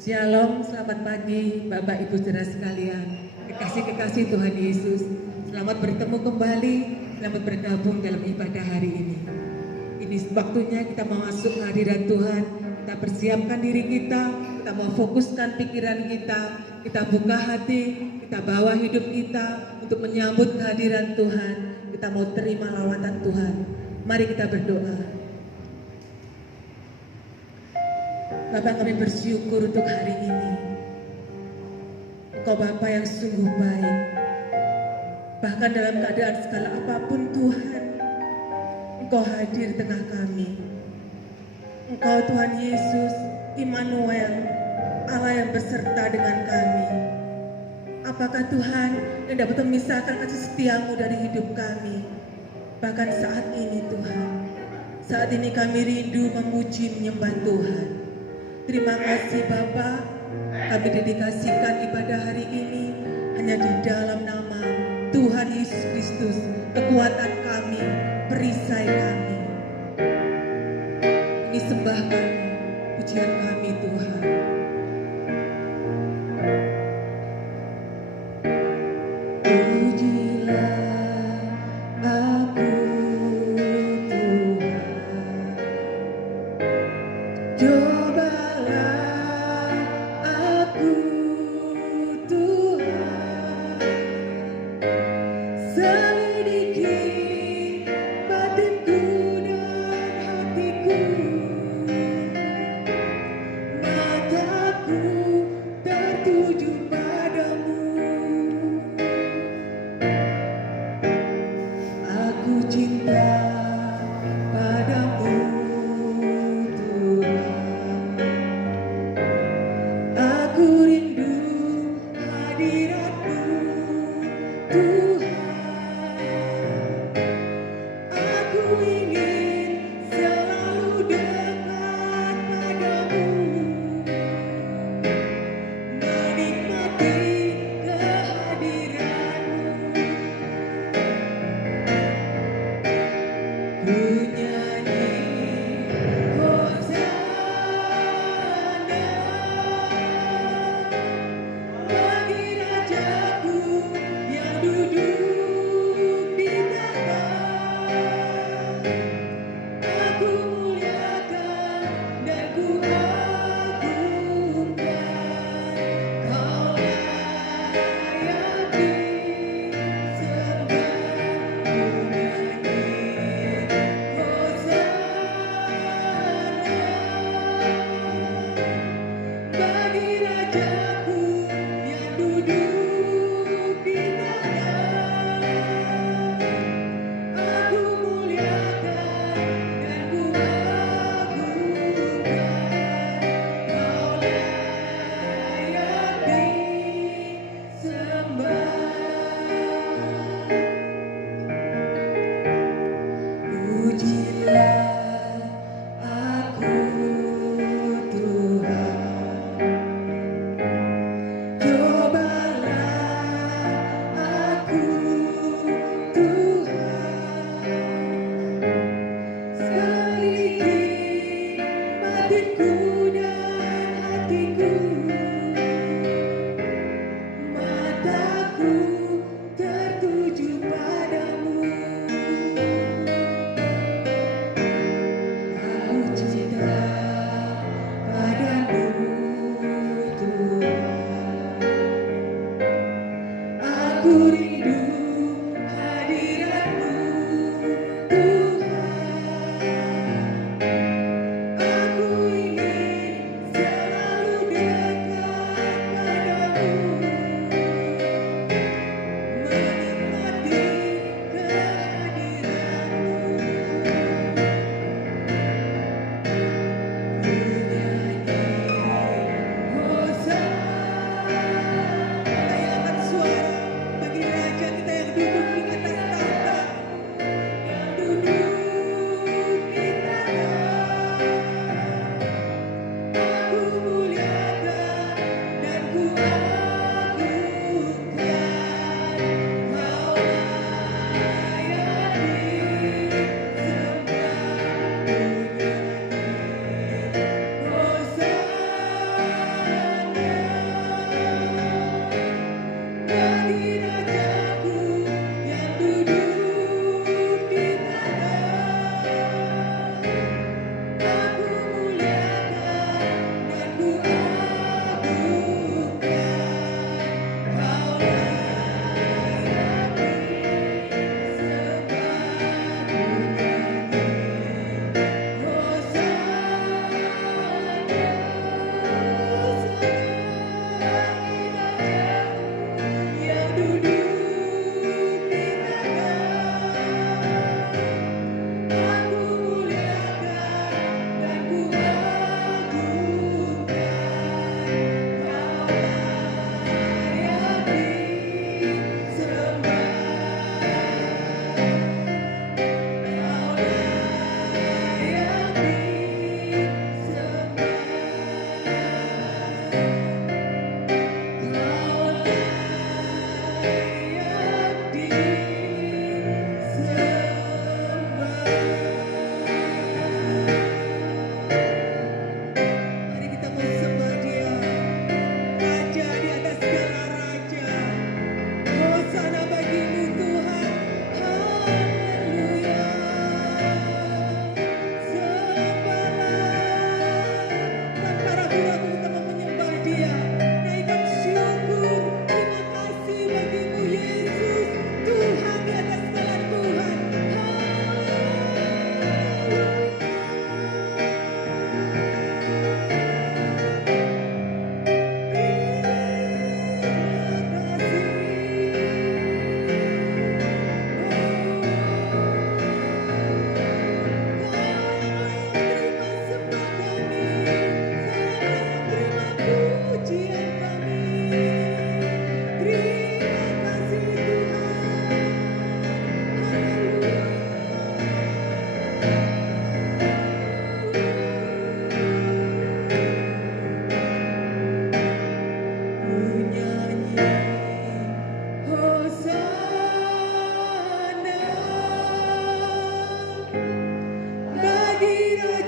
Shalom, selamat pagi Bapak Ibu Saudara sekalian, kekasih-kekasih Tuhan Yesus. Selamat bertemu kembali, selamat bergabung dalam ibadah hari ini. Ini waktunya kita mau masuk hadirat Tuhan, kita persiapkan diri kita mau fokuskan pikiran kita buka hati, kita bawa hidup kita untuk menyambut kehadiran Tuhan, kita mau terima lawatan Tuhan. Mari kita berdoa. Bapak, kami bersyukur untuk hari ini. Engkau Bapa yang sungguh baik. Bahkan dalam keadaan segala apapun Tuhan, Engkau hadir di tengah kami. Engkau Tuhan Yesus, Immanuel, Allah yang beserta dengan kami. Apakah Tuhan yang dapat memisahkan kasih setiamu dari hidup kami? Bahkan saat ini Tuhan, saat ini kami rindu memuji menyembah Tuhan. Terima kasih Bapa, kami dedikasikan ibadah hari ini hanya di dalam nama Tuhan Yesus Kristus, kekuatan kami, perisai kami. Ini sembah kami, pujian kami Tuhan.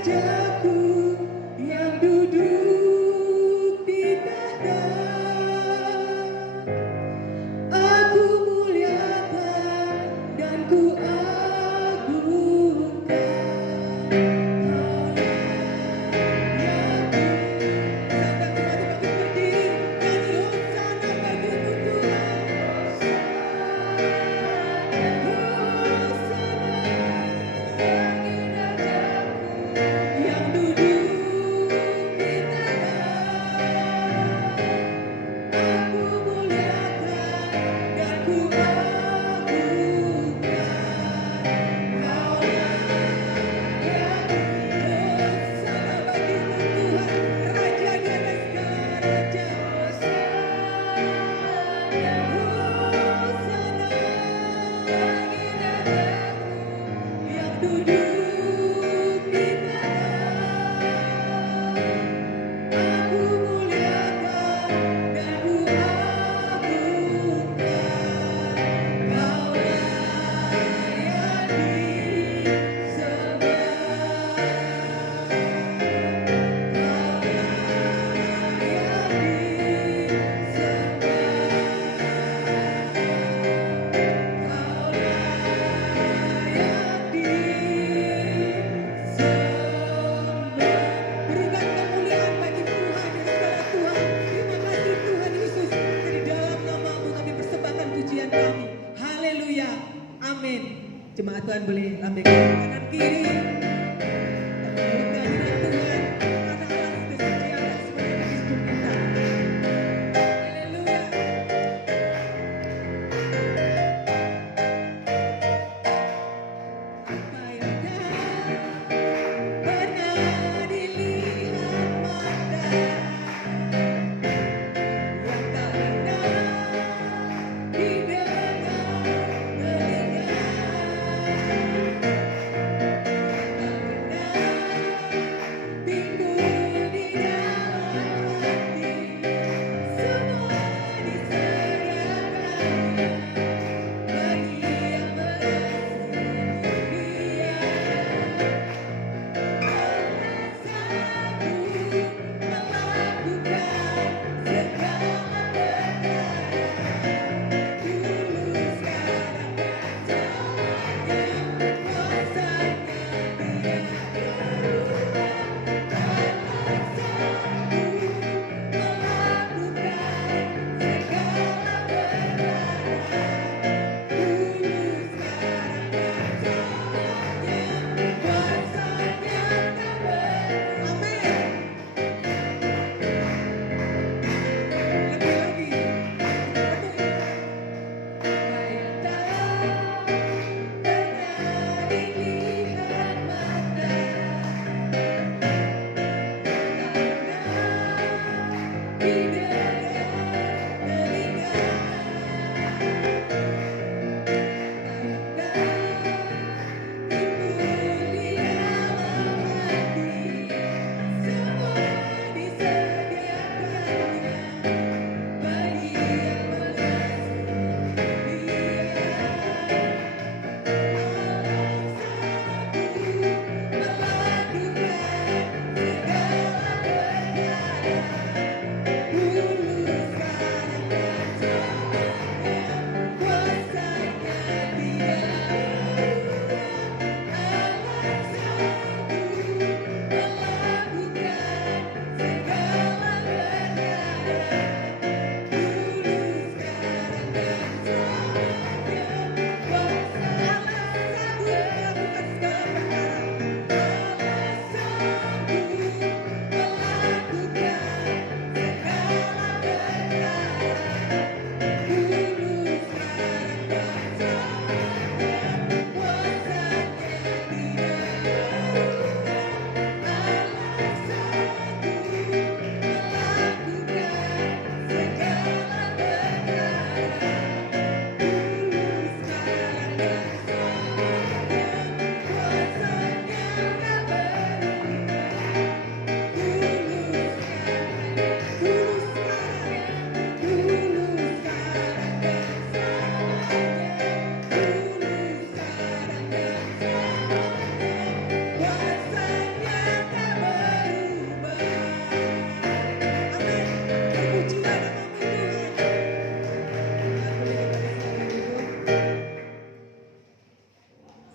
rajaku yang duduk di tahta. Aku muliakan dan ku agungkan. Jemaat Tuhan boleh lambaikan kanan kiri.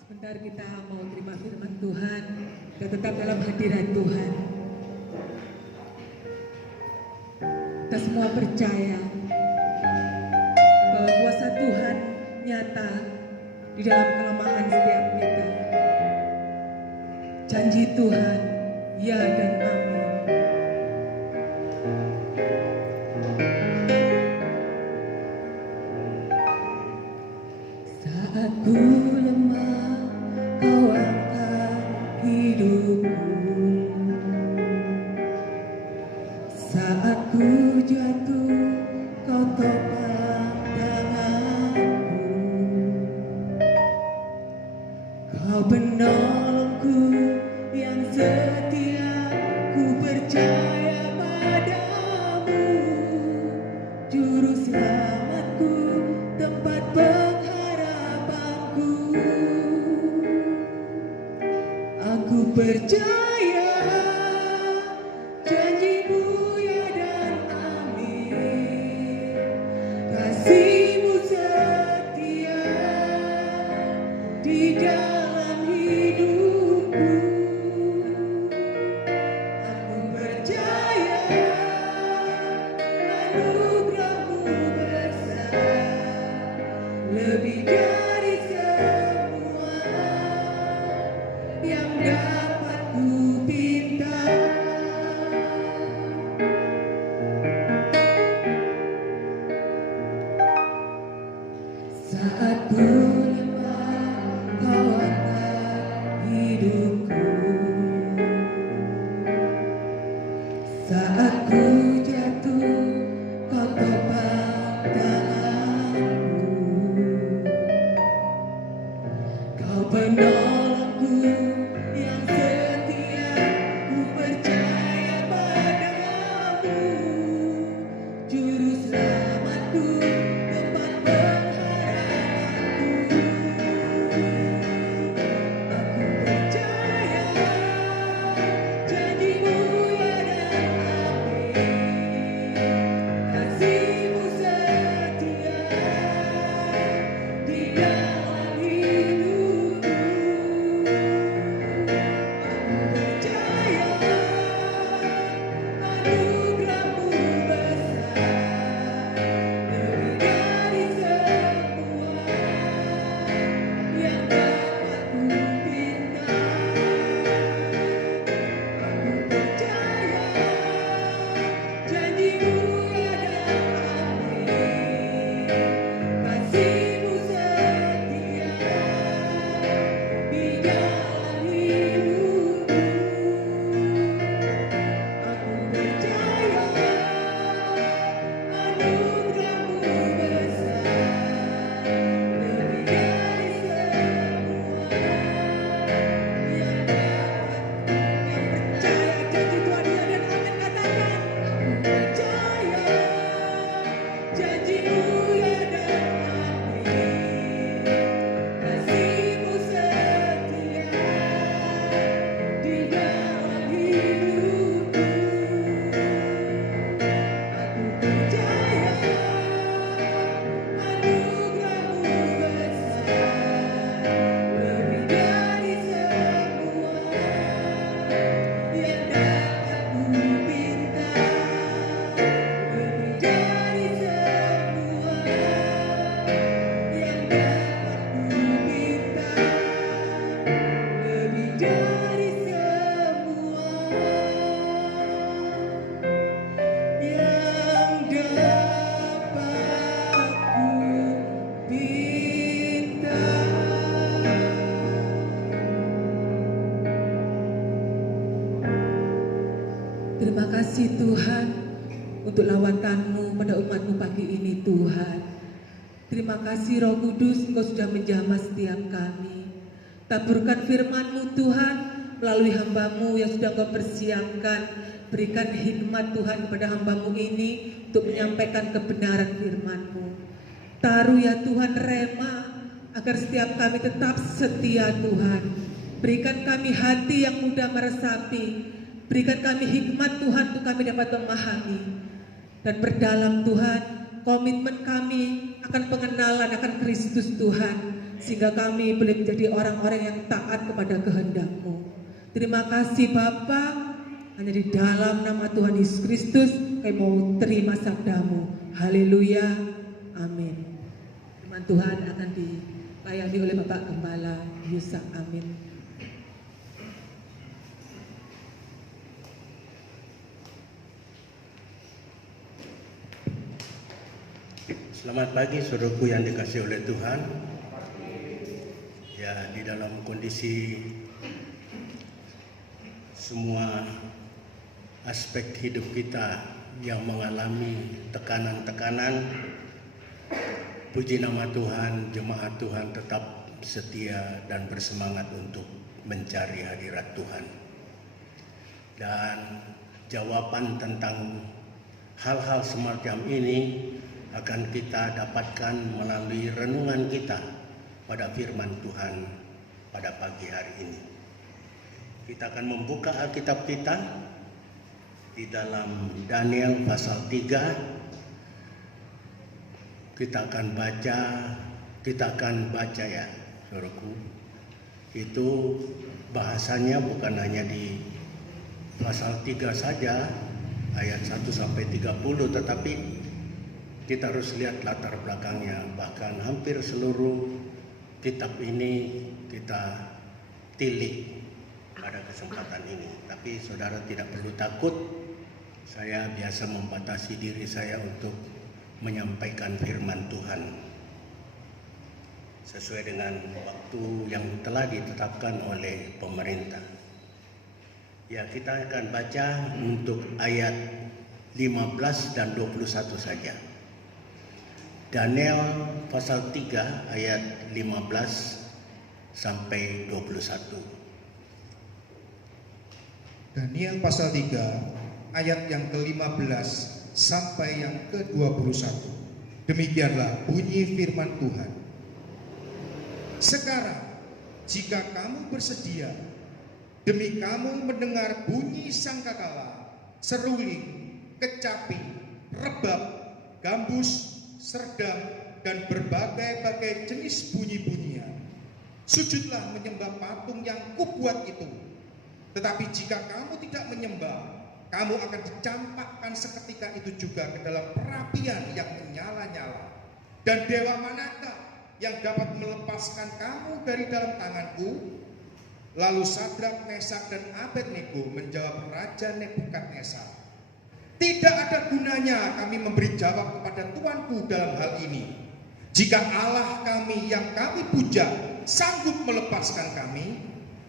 Sebentar kita mau terima firman Tuhan dan tetap dalam hadirat Tuhan. Kita semua percaya bahwa kuasa Tuhan nyata di dalam kelemahan setiap kita. Janji Tuhan, ya dan amin. Saat ku lemah, kau angkat hidupku. Saat ku jatuh, kau topang tanganku. Kau penolongku yang setia, ku percaya padamu. Juru selamatku, tempat pengharapanku. Aku percaya janjimu ya dan amin. Kasihmu setia di dalam hidupku. Aku percaya anugerahmu besar, lebih dari semua yang dapat ku pinta. Saat ku lemah, kau angkat hidupku. Saat ku jatuh, kau topang tanganku. Kau penolongku yang setia, ku percaya padamu. Juru selamatku, tempat pengharapanku. Aku percaya janjimu ya dan amin. Kasihmu setia di dalam hidupku. Aku percaya anugerahmu besar, lebih dari semua yang dapat ku pinta. Aku percaya janjimu ya dan amin. Kasihmu setia di dalam hidupku. Aku percaya anugerahmu besar, lebih dari semua yang dapat. Yang percaya janji Tuhan ya dan amin, katakan. Aku percaya janjimu ya dan amin. Kasihmu setia di dalam hidupku. Aku percaya anugerahmu besar, lebih dari semua yang dapat ku pinta. Lebih dari semua yang dapat ku pinta. Lebih dari semua yang dapat ku pinta. Terima kasih Tuhan untuk lawatan-Mu pada umat-Mu pagi ini Tuhan. Terima kasih Roh Kudus, Engkau sudah menjamah setiap kami. Taburkan firman-Mu Tuhan melalui hamba-Mu yang sudah Engkau persiapkan. Berikan hikmat Tuhan kepada hamba-Mu ini untuk menyampaikan kebenaran firman-Mu. Taruh ya Tuhan rema agar setiap kami tetap setia Tuhan. Berikan kami hati yang mudah meresapi. Berikan kami hikmat Tuhan untuk kami dapat memahami. Dan berdalam Tuhan, komitmen kami akan pengenalan akan Kristus Tuhan sehingga kami boleh menjadi orang-orang yang taat kepada kehendak-Mu. Terima kasih Bapa, hanya di dalam nama Tuhan Yesus Kristus kami mau terima sabda-Mu. Haleluya, amin. Firman Tuhan akan dilayani oleh Bapak Gembala Yusak, amin. Selamat pagi saudaraku yang dikasihi oleh Tuhan. Ya, di dalam kondisi semua aspek hidup kita yang mengalami tekanan-tekanan, puji nama Tuhan, jemaat Tuhan tetap setia dan bersemangat untuk mencari hadirat Tuhan. Dan jawaban tentang hal-hal semacam ini akan kita dapatkan melalui renungan kita pada firman Tuhan pada pagi hari ini. Kita akan membuka Alkitab kita di dalam Daniel pasal 3. Kita akan baca ya, saudaraku. Itu bahasanya bukan hanya di pasal 3 saja, ayat 1 sampai 30, tetapi kita harus lihat latar belakangnya. Bahkan hampir seluruh kitab ini kita tilik pada kesempatan ini. Tapi saudara tidak perlu takut. Saya biasa membatasi diri saya untuk menyampaikan firman Tuhan sesuai dengan waktu yang telah ditetapkan oleh pemerintah. Ya, kita akan baca untuk ayat 15 dan 21 saja. Daniel pasal 3 ayat 15 sampai 21. Daniel pasal 3 ayat yang ke-15 sampai yang ke-21. Demikianlah bunyi firman Tuhan. Sekarang jika kamu bersedia, demi kamu mendengar bunyi sangkakala, seruling, kecapi, rebab, gambus, serdam, dan berbagai-bagai jenis bunyi-bunyian, sujudlah menyembah patung yang kubuat itu. Tetapi jika kamu tidak menyembah, kamu akan dicampakkan seketika itu juga ke dalam perapian yang menyala-nyala. Dan dewa manakah yang dapat melepaskan kamu dari dalam tanganku? Lalu Sadrak, Mesak, dan Abednego menjawab Raja Nebukadnezar, tidak ada gunanya kami memberi jawab kepada Tuanku dalam hal ini. Jika Allah kami yang kami puja sanggup melepaskan kami,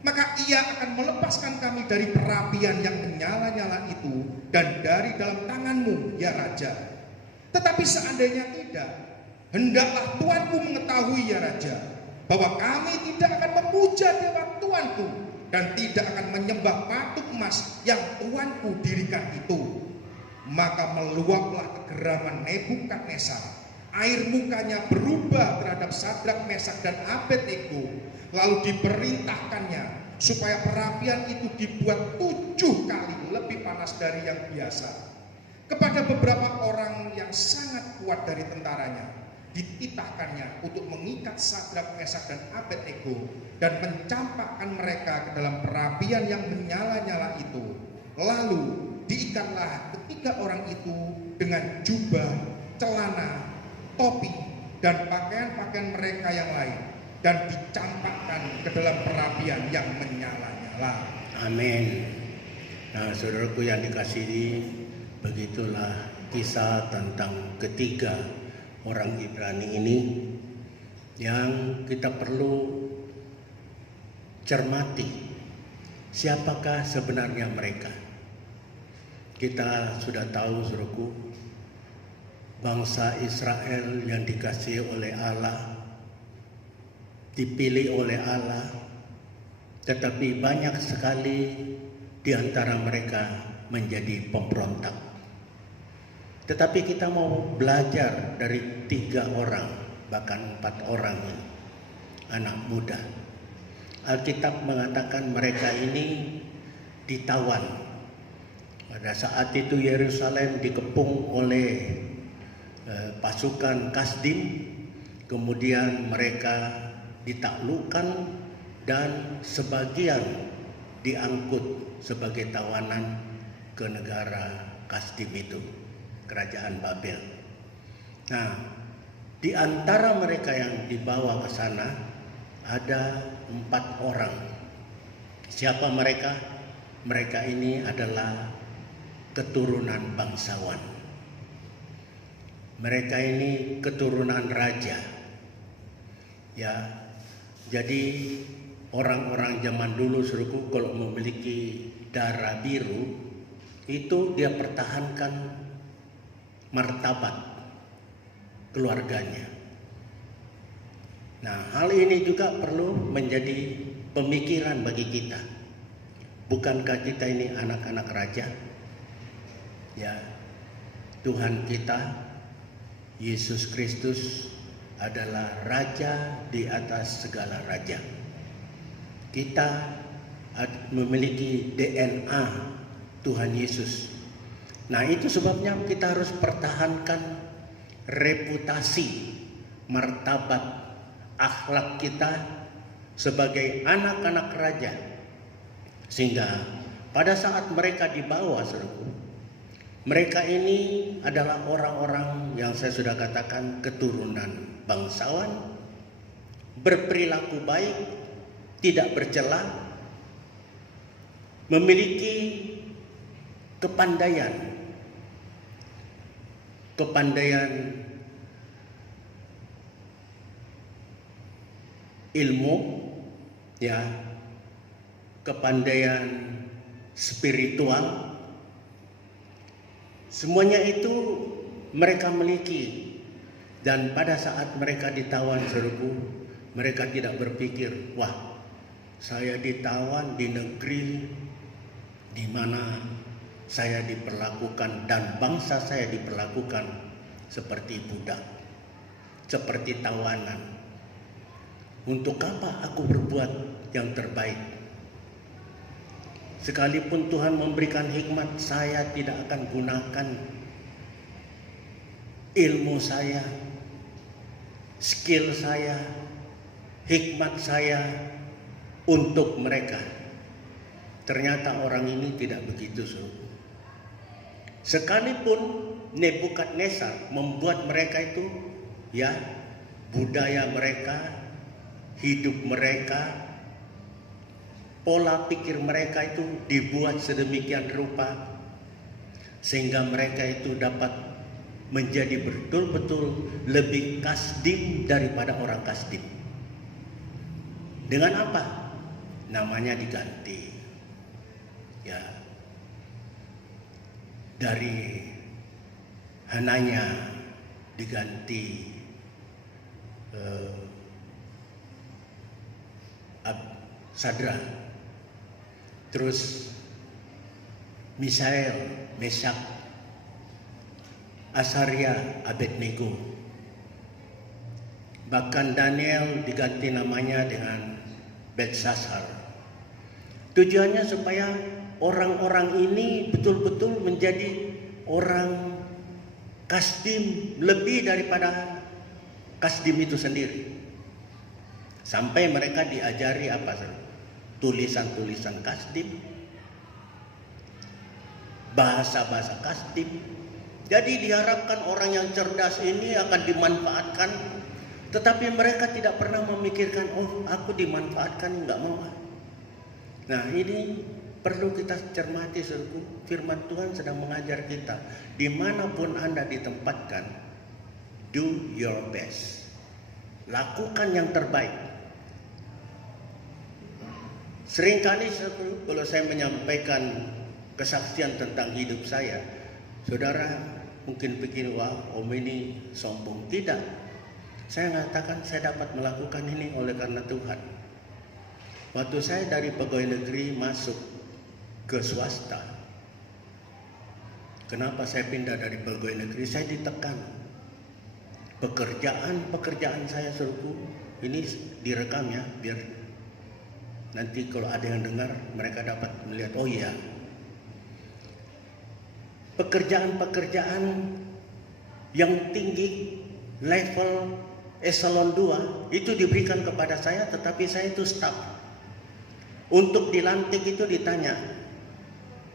maka ia akan melepaskan kami dari perapian yang menyala-nyala itu dan dari dalam tanganmu, ya Raja. Tetapi seandainya tidak, hendaklah Tuanku mengetahui, ya Raja, bahwa kami tidak akan memuja dewa Tuanku dan tidak akan menyembah patung emas yang Tuanku dirikan itu. Maka meluaplah kegeraman Nebukadnezar. Air mukanya berubah terhadap Sadrak, Mesak, dan Abednego. Lalu diperintahkannya supaya perapian itu dibuat 7 kali lebih panas dari yang biasa. Kepada beberapa orang yang sangat kuat dari tentaranya, dititahkannya untuk mengikat Sadrak, Mesak, dan Abednego dan mencampakkan mereka ke dalam perapian yang menyala-nyala itu. Lalu diikatlah ketiga orang itu dengan jubah, celana, topi, dan pakaian-pakaian mereka yang lain, dan dicampakkan ke dalam perapian yang menyala-nyala. Amin. Nah, saudaraku yang dikasihi, begitulah kisah tentang ketiga orang Ibrani ini yang kita perlu cermati. Siapakah sebenarnya mereka? Kita sudah tahu, saudaraku, bangsa Israel yang dikasihi oleh Allah, dipilih oleh Allah, tetapi banyak sekali di antara mereka menjadi pemberontak. Tetapi kita mau belajar dari 3 orang, bahkan 4 orang ini, anak muda. Alkitab mengatakan mereka ini ditawan. Pada saat itu Yerusalem dikepung oleh pasukan Kasdim, kemudian mereka ditaklukkan dan sebagian diangkut sebagai tawanan ke negara Kasdim itu, kerajaan Babel. Nah, di antara mereka yang dibawa ke sana ada 4 orang. Siapa mereka? Mereka ini adalah keturunan bangsawan. Mereka ini keturunan raja. Ya, jadi orang-orang zaman dulu suruhku kalau memiliki darah biru itu dia pertahankan martabat keluarganya. Nah, hal ini juga perlu menjadi pemikiran bagi kita. Bukankah kita ini anak-anak raja? Ya, Tuhan kita Yesus Kristus adalah raja di atas segala raja. Kita memiliki DNA Tuhan Yesus. Nah, itu sebabnya kita harus pertahankan reputasi, martabat, akhlak kita sebagai anak-anak raja. Sehingga pada saat mereka dibawa, saudaraku, mereka ini adalah orang-orang yang saya sudah katakan keturunan bangsawan, berperilaku baik, tidak bercela, memiliki kepandaian ilmu, ya, kepandaian spiritual, semuanya itu mereka miliki. Dan pada saat mereka ditawan, saudaraku, mereka tidak berpikir, wah, saya ditawan di negeri di mana saya diperlakukan dan bangsa saya diperlakukan seperti budak, seperti tawanan. Untuk apa aku berbuat yang terbaik? Sekalipun Tuhan memberikan hikmat, saya tidak akan gunakan ilmu saya, skill saya, hikmat saya untuk mereka. Ternyata orang ini tidak begitu, saudara. Sekalipun Nebukadnezar membuat mereka itu, ya, budaya mereka, hidup mereka, pola pikir mereka itu dibuat sedemikian rupa sehingga mereka itu dapat menjadi betul-betul lebih Kasdim daripada orang Kasdim. Dengan apa? Namanya diganti. Ya, dari Hananya diganti Sadra, terus Misael, Mesak, Asaria, Abednego. Bahkan Daniel diganti namanya dengan Belshazzar. Tujuannya supaya orang-orang ini betul-betul menjadi orang Kasdim lebih daripada Kasdim itu sendiri. Sampai mereka diajari apa? Tulisan-tulisan Kasdim, bahasa-bahasa Kasdim. Jadi diharapkan orang yang cerdas ini akan dimanfaatkan, tetapi mereka tidak pernah memikirkan, oh, aku dimanfaatkan, enggak mau. Nah, ini perlu kita cermati, saudaraku. Firman Tuhan sedang mengajar kita, dimanapun Anda ditempatkan, do your best. Lakukan yang terbaik. Seringkali kalau saya menyampaikan kesaksian tentang hidup saya, saudara mungkin pikir, wah, om ini sombong. Tidak. Saya mengatakan saya dapat melakukan ini oleh karena Tuhan. Waktu saya dari pegawai negeri masuk ke swasta, kenapa saya pindah dari pegawai negeri? Saya ditekan. Pekerjaan saya, suruhku, ini direkam ya, biar nanti kalau ada yang dengar mereka dapat melihat, oh iya, pekerjaan yang tinggi, level eselon 2 itu diberikan kepada saya, tetapi saya itu staf. Untuk dilantik itu ditanya,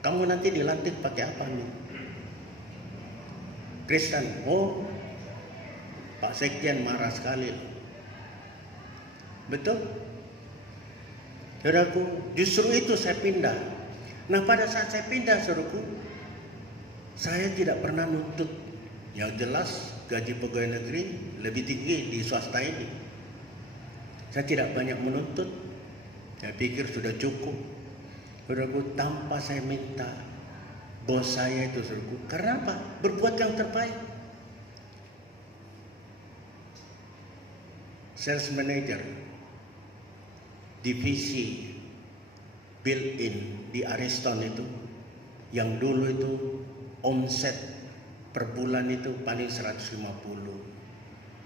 kamu nanti dilantik pakai apa nih? Kristen. Oh, Pak Sekjen marah sekali. Betul? Saudaraku, justru itu saya pindah. Nah, pada saat saya pindah, saudaraku, saya tidak pernah nuntut. Yang jelas gaji pegawai negeri lebih tinggi di swasta ini. Saya tidak banyak menuntut. Saya pikir sudah cukup. Saudaraku, tanpa saya minta, bos saya itu, saudaraku, karena apa? Berbuat yang terbaik. Sales manager divisi built-in di Ariston itu, yang dulu itu omset per bulan itu paling 150,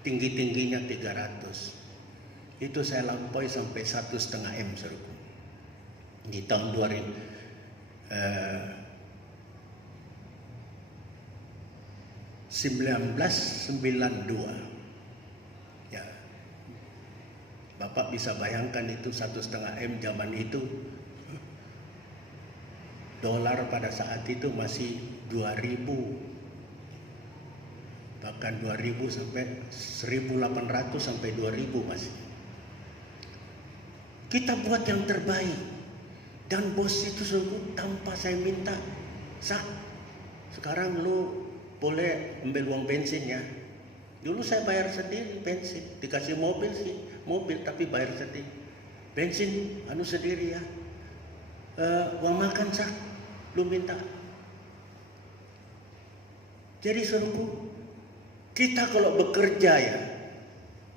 tinggi-tingginya 300. Itu saya lampaui sampai 1,5 M, saudaraku, di tahun 1992. Ya, Bapak bisa bayangkan itu 1,5 M zaman itu. Dolar pada saat itu masih 2000, bahkan 2000 sampai 1800 sampai 2000 masih. Kita buat yang terbaik, dan bos itu sungguh tanpa saya minta, Sak, sekarang lu boleh ambil uang bensin ya. Dulu saya bayar sendiri bensin, dikasih mobil sih, mobil tapi bayar sendiri. Bensin sendiri ya. Uang makan Sak, lu minta. Jadi saudaraku, kita kalau bekerja ya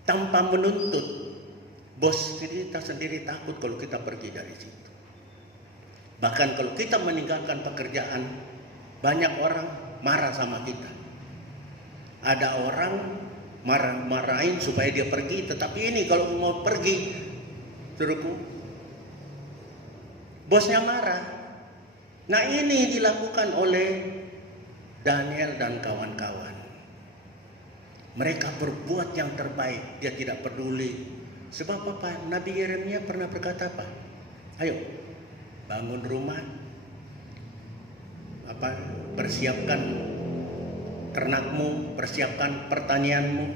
tanpa menuntut, bos kita sendiri takut kalau kita pergi dari situ. Bahkan kalau kita meninggalkan pekerjaan, banyak orang marah sama kita. Ada orang marahin supaya dia pergi, tetapi ini kalau mau pergi, saudaraku, bosnya marah. Nah, ini dilakukan oleh Daniel dan kawan-kawan. Mereka berbuat yang terbaik, dia tidak peduli. Sebab apa? Nabi Yeremia pernah berkata apa? Ayo, bangun rumah, persiapkan ternakmu, persiapkan pertanianmu,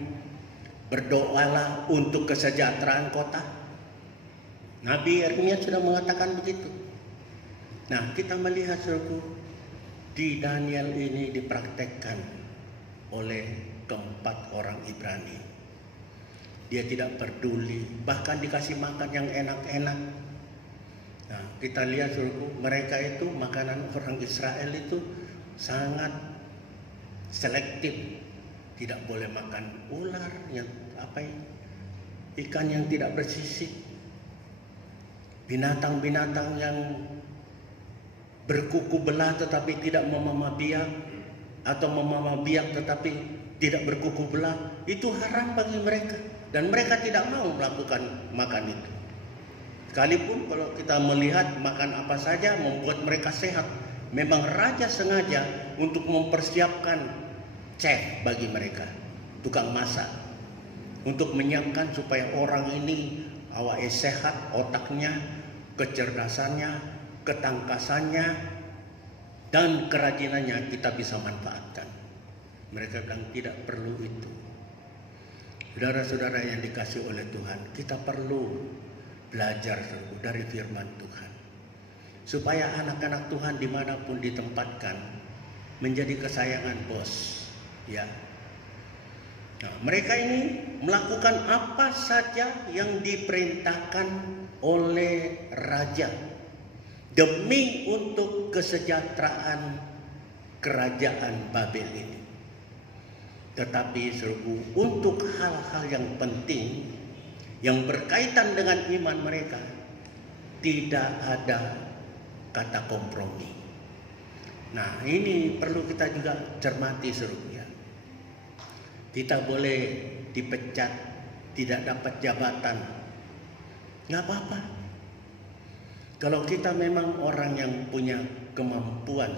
berdoalah untuk kesejahteraan kota. Nabi Yeremia sudah mengatakan begitu. Nah, kita melihat, saudaraku, di Daniel ini dipraktekkan oleh keempat orang Ibrani. Dia tidak peduli, bahkan dikasih makan yang enak-enak. Nah, kita lihat, saudaraku, mereka itu makanan orang Israel itu sangat selektif. Tidak boleh makan ular, ikan yang tidak bersisik, binatang-binatang yang berkuku belah tetapi tidak memamah biak, atau memamah biak tetapi tidak berkuku belah. Itu haram bagi mereka, dan mereka tidak mau melakukan makan itu. Sekalipun kalau kita melihat makan apa saja membuat mereka sehat, memang raja sengaja untuk mempersiapkan chef bagi mereka, tukang masak, untuk menyiapkan supaya orang ini awalnya sehat, otaknya, kecerdasannya, ketangkasannya, dan kerajinannya kita bisa manfaatkan. Mereka bilang tidak perlu itu. Saudara-saudara yang dikasih oleh Tuhan, kita perlu belajar dari firman Tuhan, supaya anak-anak Tuhan dimanapun ditempatkan menjadi kesayangan bos. Ya, nah, mereka ini melakukan apa saja yang diperintahkan oleh raja demi untuk kesejahteraan kerajaan Babel ini. Tetapi untuk hal-hal yang penting yang berkaitan dengan iman mereka, tidak ada kata kompromi. Nah, ini perlu kita juga cermati, saudara. Kita boleh dipecat, tidak dapat jabatan, nggak apa-apa. Kalau kita memang orang yang punya kemampuan,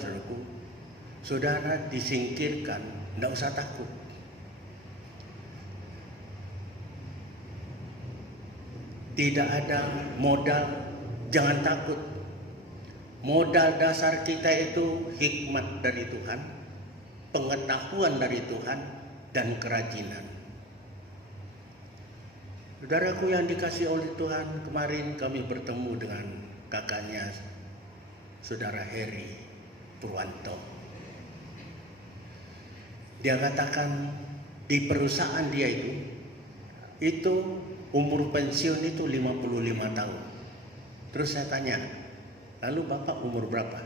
saudara disingkirkan, nggak usah takut. tidak ada modal, jangan takut. Modal dasar kita itu hikmat dari Tuhan, pengetahuan dari Tuhan, dan kerajinan. Saudaraku yang dikasihi oleh Tuhan, kemarin kami bertemu dengan kakaknya Saudara Heri Purwanto. Dia katakan di perusahaan dia itu umur pensiun itu 55 tahun. Terus saya tanya, lalu Bapak umur berapa?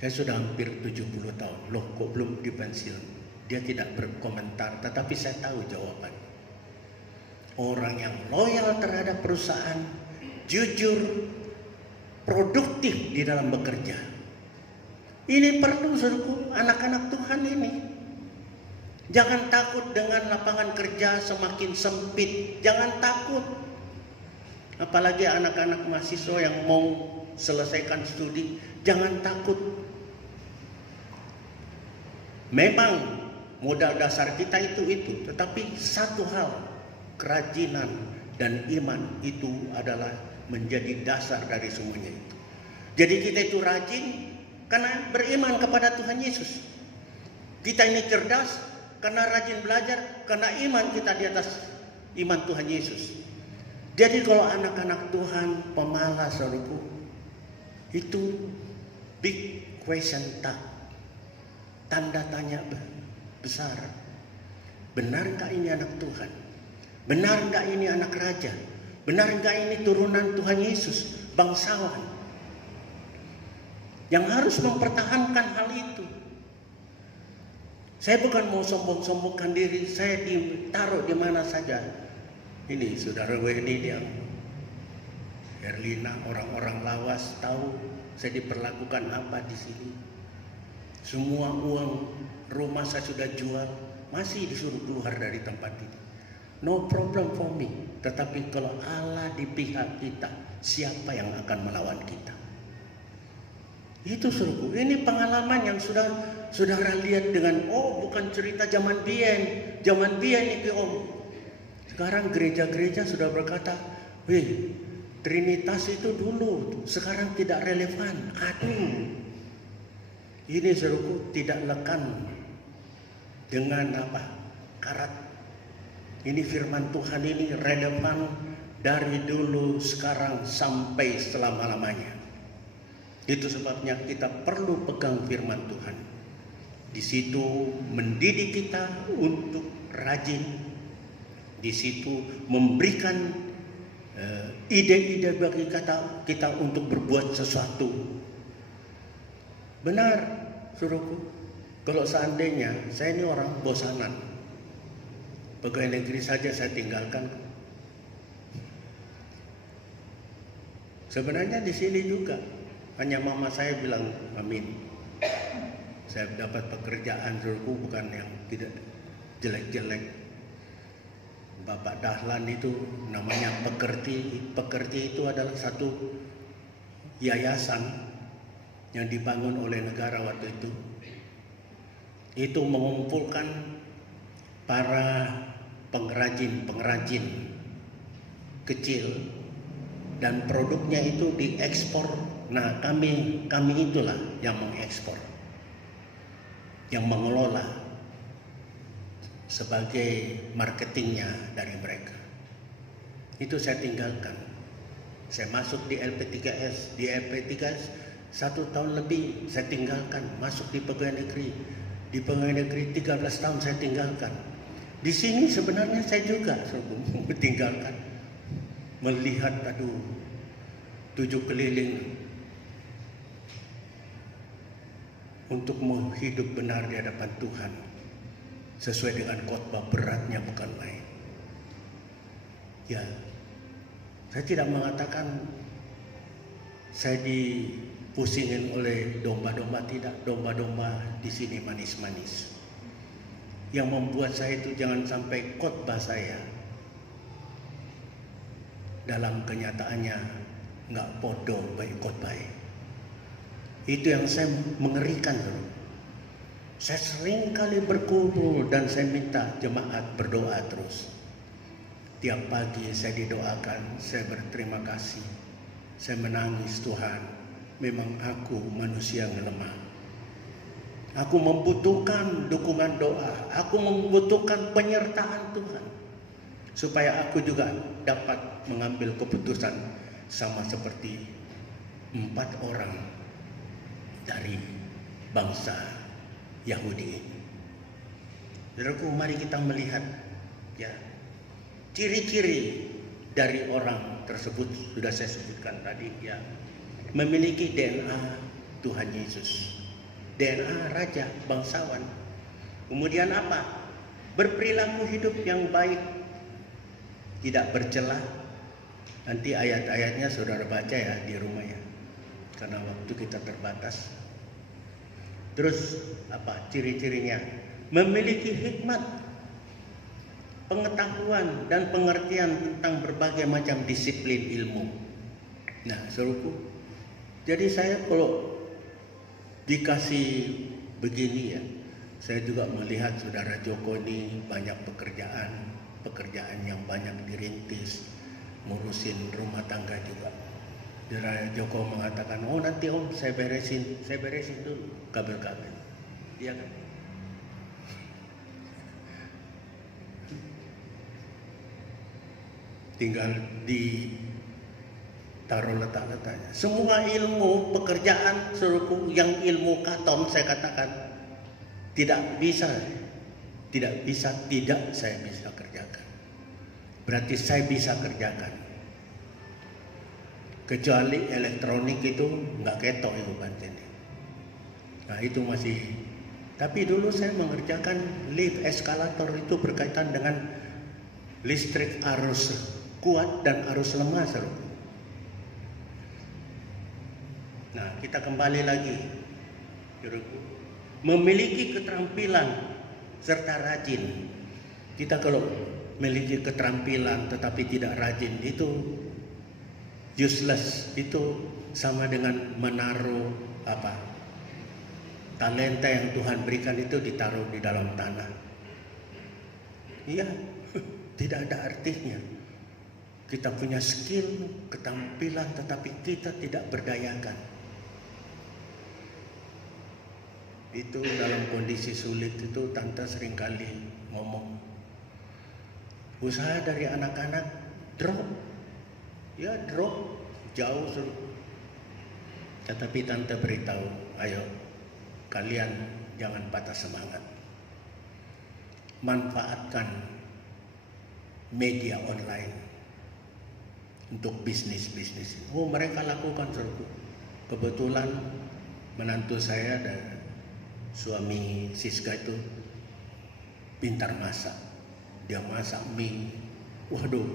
Saya sudah hampir 70 tahun. Loh, kok belum dipensiun? Dia tidak berkomentar, tetapi saya tahu jawaban. Orang yang loyal terhadap perusahaan, jujur, produktif di dalam bekerja. Ini perlu, saudaraku, anak-anak Tuhan ini. Jangan takut dengan lapangan kerja semakin sempit. Jangan takut. Apalagi anak-anak mahasiswa yang mau selesaikan studi. Jangan takut. Memang modal dasar kita itu. Tetapi satu hal, kerajinan dan iman itu adalah menjadi dasar dari semuanya itu. Jadi kita itu rajin karena beriman kepada Tuhan Yesus. Kita ini cerdas karena rajin belajar, karena iman kita di atas iman Tuhan Yesus. Jadi kalau anak-anak Tuhan pemalas, saudaraku, itu big question tag, tanda tanya besar. Benar nggak ini anak Tuhan? Benar nggak ini anak raja? Benar nggak ini turunan Tuhan Yesus, bangsawan? Yang harus mempertahankan hal itu. Saya bukan mau sombong-sombongkan diri, saya ditaruh di mana saja. Ini saudara Weni yang Herlina, orang-orang lawas tahu saya diperlakukan apa di sini. Semua uang rumah saya sudah jual, masih disuruh keluar dari tempat ini. No problem for me. Tetapi kalau Allah di pihak kita, siapa yang akan melawan kita? Itu suruhku. Ini pengalaman yang saudara lihat dengan, oh bukan cerita zaman biyen. Zaman biyen ini om. Sekarang gereja-gereja sudah berkata, weh, Trinitas itu dulu, sekarang tidak relevan. Aduh. Ini suruhku tidak lekan dengan apa? Karat. Ini firman Tuhan ini relevan dari dulu, sekarang, sampai selama-lamanya. Itu sebabnya kita perlu pegang firman Tuhan. Di situ mendidik kita untuk rajin. Di situ memberikan ide-ide bagi kita untuk berbuat sesuatu. Benar, suruhku. Kalau seandainya saya ini orang bosanan, pegawai negeri saja saya tinggalkan. Sebenarnya di sini juga hanya mama saya bilang amin. Saya dapat pekerjaan, suruhku, bukan yang tidak jelek-jelek. Bapak Dahlan itu namanya Pekerti. Pekerti itu adalah satu yayasan yang dibangun oleh negara waktu itu. Itu mengumpulkan para pengrajin kecil dan produknya itu diekspor. Nah, kami itulah yang mengekspor, yang mengelola sebagai marketingnya dari mereka. Itu saya tinggalkan. Saya masuk di LP3S. Di LP3S 1 tahun lebih saya tinggalkan, masuk di pegawai negeri. Di pegawai negeri 13 tahun saya tinggalkan. Di sini sebenarnya saya juga tinggalkan. Melihat 7 keliling untuk mau hidup benar di hadapan Tuhan sesuai dengan khotbah, beratnya bukan main. Ya, saya tidak mengatakan saya dipusingin oleh domba-domba, tidak. Domba-domba di sini manis-manis. Yang membuat saya itu jangan sampai khotbah saya dalam kenyataannya nggak podo baik khotbah. Itu yang saya mengerikan. Saya sering kali berkumpul dan saya minta jemaat berdoa terus. Tiap pagi saya didoakan, saya berterima kasih. Saya menangis, Tuhan, memang aku manusia yang lemah. Aku membutuhkan dukungan doa, aku membutuhkan penyertaan Tuhan. Supaya aku juga dapat mengambil keputusan sama seperti 4 orang dari bangsa Yahudi. Saudaraku, mari kita melihat ya ciri-ciri dari orang tersebut. Sudah saya sebutkan tadi ya, memiliki DNA Tuhan Yesus, DNA raja, bangsawan. Kemudian apa? Berperilaku hidup yang baik, tidak bercela. Nanti ayat-ayatnya saudara baca ya di rumah ya, karena waktu kita terbatas. Terus apa ciri-cirinya? Memiliki hikmat, pengetahuan dan pengertian tentang berbagai macam disiplin ilmu. Nah, saudaraku, jadi saya kalau dikasih begini ya, saya juga melihat saudara Joko ini banyak pekerjaan yang banyak dirintis, ngurusin rumah tangga juga. Saudara Joko mengatakan, oh nanti om saya beresin dulu kabel-kabel. Iya kan? Tinggal ditaruh letak-letaknya. Semua ilmu pekerjaan suruhku yang ilmu katon saya katakan tidak saya bisa kerjakan. Berarti saya bisa kerjakan. Kecuali elektronik itu nggak ketok itu banten. Nah itu masih. Tapi dulu saya mengerjakan lift, eskalator itu berkaitan dengan listrik arus kuat dan arus lemah. Nah kita kembali lagi, memiliki keterampilan serta rajin. Kita kalau memiliki keterampilan tetapi tidak rajin itu useless, itu sama dengan menaruh talenta yang Tuhan berikan itu ditaruh di dalam tanah. Iya, tidak ada artinya. Kita punya skill, keterampilan, tetapi kita tidak berdayakan. Itu dalam kondisi sulit itu tante seringkali ngomong, usaha dari anak-anak drop jauh suruh. Tetapi tante beritahu, ayo kalian jangan patah semangat, manfaatkan media online untuk bisnis. Oh mereka lakukan suruh. Kebetulan menantu saya dan suami Siska itu pintar masak. Dia masak mie. Waduh,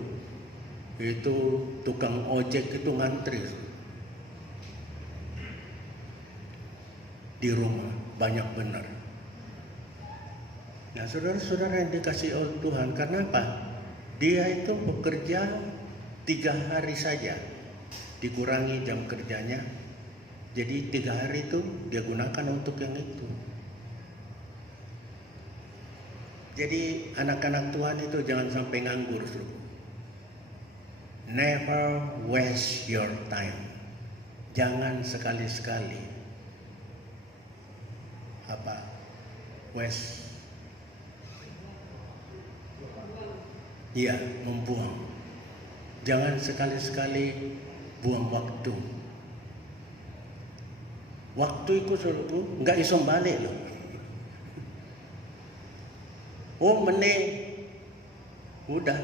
itu tukang ojek itu ngantri di rumah banyak benar. Nah saudara-saudara yang dikasih oleh Tuhan, karena apa? Dia itu bekerja 3 hari saja, dikurangi jam kerjanya. Jadi 3 hari itu dia gunakan untuk yang itu. Jadi anak-anak Tuhan itu jangan sampai nganggur. Never waste your time. Jangan sekali-sekali waste. Iya, membuang. Jangan sekali-sekali buang waktu. Waktu itu suruhku nggak iso balik loh. Oh meneh, udah.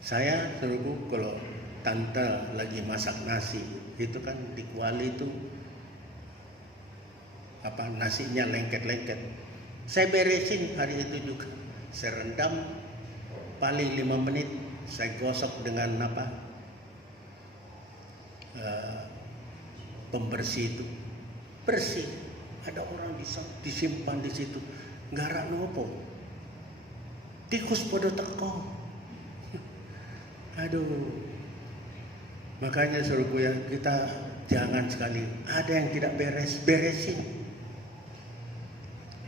Saya suruhku kalau tante lagi masak nasi, itu kan di kuali itu nasinya lengket-lengket. Saya beresin hari itu juga. Saya rendam paling 5 menit. Saya gosok dengan pembersih itu, bersih. Ada orang disimpan di situ, ngara nopo, tikus podo teko. Aduh, makanya suruhku ya, kita jangan sekali ada yang tidak beresin.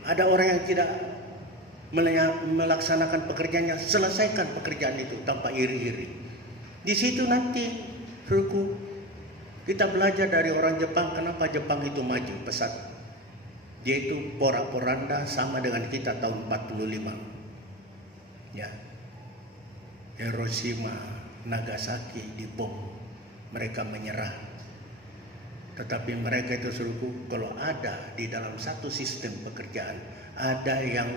Ada orang yang tidak melaksanakan pekerjaannya, selesaikan pekerjaan itu tanpa iri-iri. Di situ nanti, suruhku, kita belajar dari orang Jepang. Kenapa Jepang itu maju pesat? Dia itu porak-poranda sama dengan kita tahun 45. Ya, Hiroshima, Nagasaki dibom, mereka menyerah. Tetapi mereka itu, suruhku, kalau ada di dalam satu sistem pekerjaan, ada yang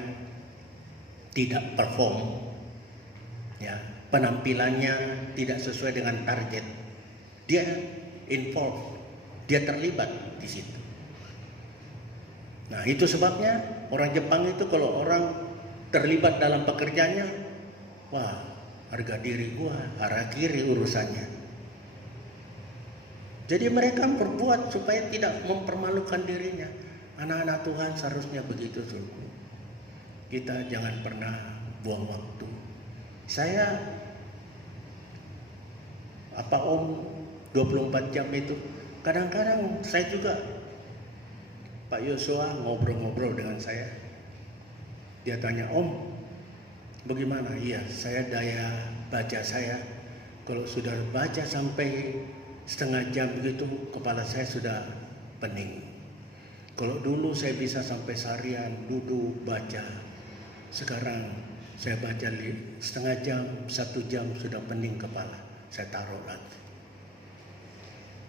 tidak perform, ya, penampilannya tidak sesuai dengan target, dia involved, dia terlibat di situ. Nah, itu sebabnya orang Jepang itu kalau orang terlibat dalam pekerjaannya, wah, harga diri gua, harakiri urusannya. Jadi mereka berbuat supaya tidak mempermalukan dirinya. Anak-anak Tuhan seharusnya begitu, suruhku. Kita jangan pernah buang waktu. Saya Om 24 jam itu, kadang-kadang saya juga, Pak Yosua ngobrol-ngobrol dengan saya. Dia tanya, Om, bagaimana? Iya, saya daya baca saya, kalau sudah baca sampai setengah jam begitu, kepala saya sudah pening. Kalau dulu saya bisa sampai seharian duduk baca, sekarang saya baca setengah jam, 1 jam sudah pening kepala, saya taruh lagi.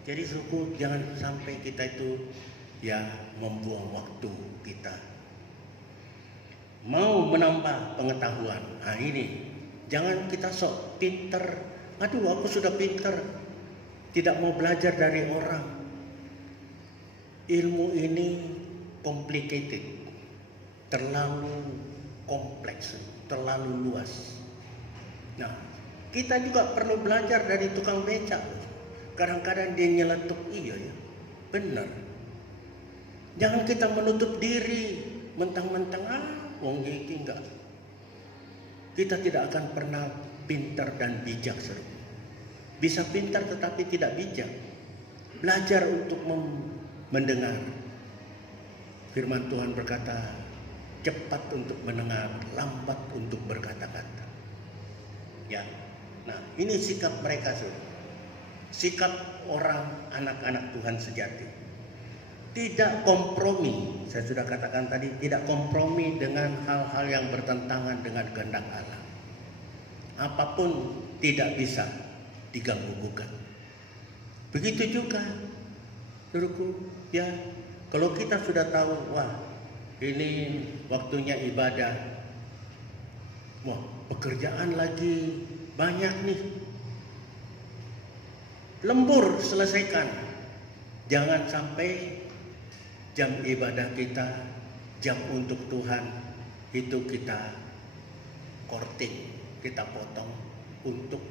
Jadi suku, jangan sampai kita itu ya membuang waktu kita. Mau menambah pengetahuan, nah ini, jangan kita sok pinter. Aduh, aku sudah pinter, tidak mau belajar dari orang. Ilmu ini complicated, terlalu kompleks, terlalu luas. Nah, kita juga perlu belajar dari tukang becak. Kadang-kadang dia nyeletuk, iya ya, benar. Jangan kita menutup diri, mentang-mentang wong iki enggak. Kita tidak akan pernah pintar dan bijak, seru. Bisa pintar tetapi tidak bijak. Belajar untuk mendengar. Firman Tuhan berkata, cepat untuk mendengar, lambat untuk berkata-kata. Ya, nah ini sikap mereka, saudara. Sikap orang anak-anak Tuhan sejati. Tidak kompromi, saya sudah katakan tadi, tidak kompromi dengan hal-hal yang bertentangan dengan kehendak Allah. Apapun tidak bisa diganggu-gugat. Begitu juga, saudaraku, ya, kalau kita sudah tahu, wah, ini waktunya ibadah, wah, pekerjaan lagi banyak nih, lembur selesaikan. Jangan sampai jam ibadah kita, jam untuk Tuhan itu kita korting, kita potong untuk,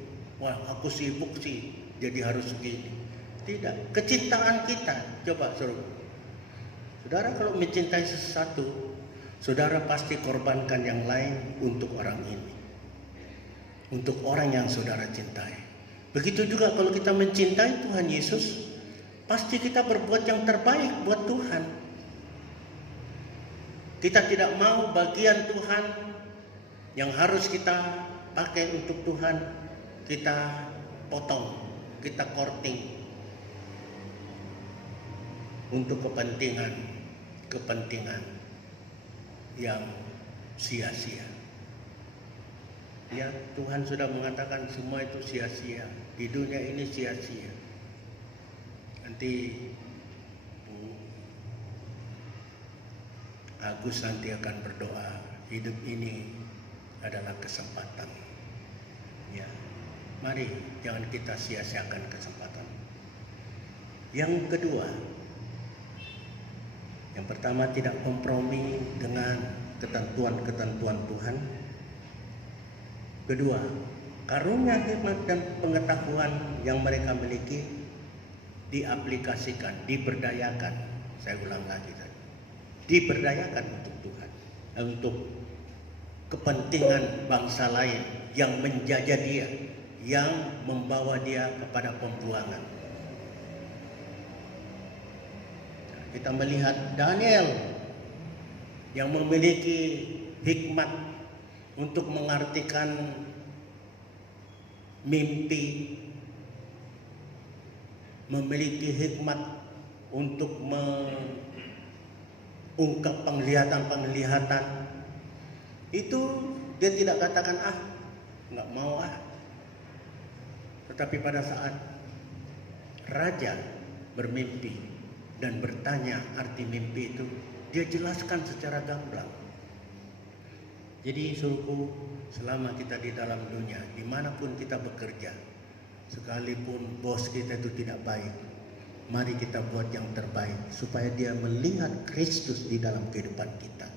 wah, aku sibuk sih, jadi harus begini. Tidak, kecintaan kita, coba suruh. Saudara kalau mencintai sesuatu, saudara pasti korbankan yang lain untuk orang ini, untuk orang yang saudara cintai. Begitu juga kalau kita mencintai Tuhan Yesus, pasti kita berbuat yang terbaik buat Tuhan. Kita tidak mau bagian Tuhan yang harus kita pakai untuk Tuhan, kita potong, kita korting untuk kepentingan yang sia-sia. Ya, Tuhan sudah mengatakan semua itu sia-sia. Di dunia ini sia-sia. Nanti Agus nanti akan berdoa, hidup ini adalah kesempatan. Ya, mari jangan kita sia-siakan kesempatan. Yang kedua, yang pertama, tidak kompromi dengan ketentuan-ketentuan Tuhan. Kedua, karunia hikmat dan pengetahuan yang mereka miliki diaplikasikan, diberdayakan. Saya ulang lagi tadi, diberdayakan untuk Tuhan, untuk kepentingan bangsa lain yang menjajah dia, yang membawa dia kepada pembuangan. Kita melihat Daniel yang memiliki hikmat untuk mengartikan mimpi, memiliki hikmat untuk mengungkap penglihatan-penglihatan. Itu dia tidak katakan nggak mau Tetapi pada saat raja bermimpi dan bertanya arti mimpi itu, dia jelaskan secara gamblang. Jadi suruhku, selama kita di dalam dunia, dimanapun kita bekerja, sekalipun bos kita itu tidak baik, mari kita buat yang terbaik supaya dia melihat Kristus di dalam kehidupan kita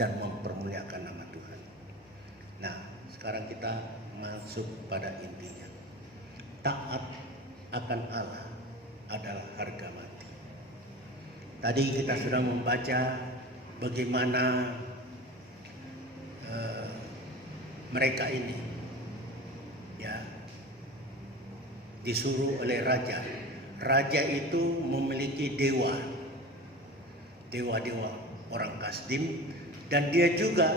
dan mempermuliakan nama Tuhan. Nah, sekarang kita masuk pada intinya. Taat akan Allah adalah harga mati. Tadi kita sudah membaca bagaimana mereka ini disuruh oleh raja. Raja itu memiliki dewa-dewa orang Kasdim, dan dia juga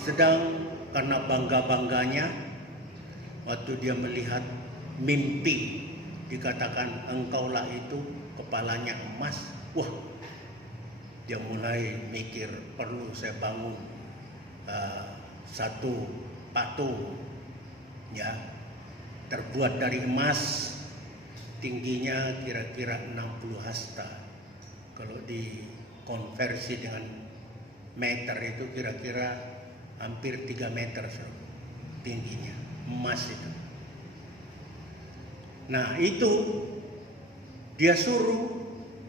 sedang karena bangga-bangganya waktu dia melihat mimpi, dikatakan engkaulah itu kepalanya emas. Wah, dia mulai mikir, perlu saya bangun satu patung terbuat dari emas, tingginya kira-kira 60 hasta. Kalau dikonversi dengan meter itu kira-kira hampir 3 meter tingginya, emas itu. Nah, itu dia suruh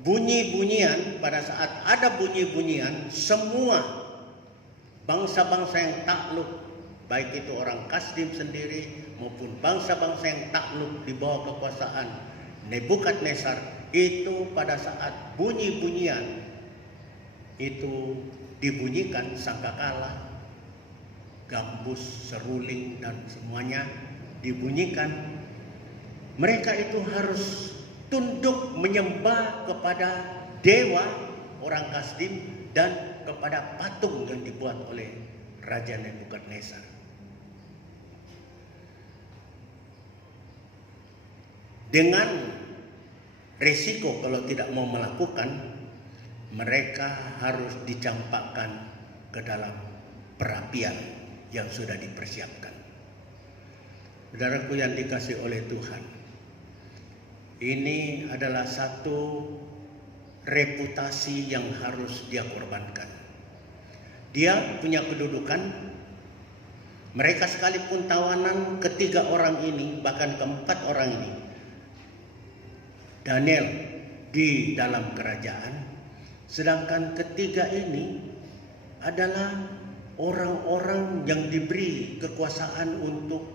bunyi-bunyian. Pada saat ada bunyi-bunyian, semua bangsa-bangsa yang takluk, baik itu orang Kasdim sendiri maupun bangsa-bangsa yang takluk di bawah kekuasaan Nebukadnezar, itu pada saat bunyi-bunyian itu dibunyikan, sangkakala, gambus, seruling, dan semuanya dibunyikan, mereka itu harus tunduk menyembah kepada dewa orang Kasdim dan kepada patung yang dibuat oleh Raja Nebukadnezar. Dengan resiko kalau tidak mau melakukan, mereka harus dicampakkan ke dalam perapian yang sudah dipersiapkan. Saudaraku yang dikasih oleh Tuhan, ini adalah satu reputasi yang harus dia korbankan. Dia punya kedudukan. Mereka sekalipun tawanan, ketiga orang ini, bahkan keempat orang ini, Daniel di dalam kerajaan, sedangkan ketiga ini adalah orang-orang yang diberi kekuasaan untuk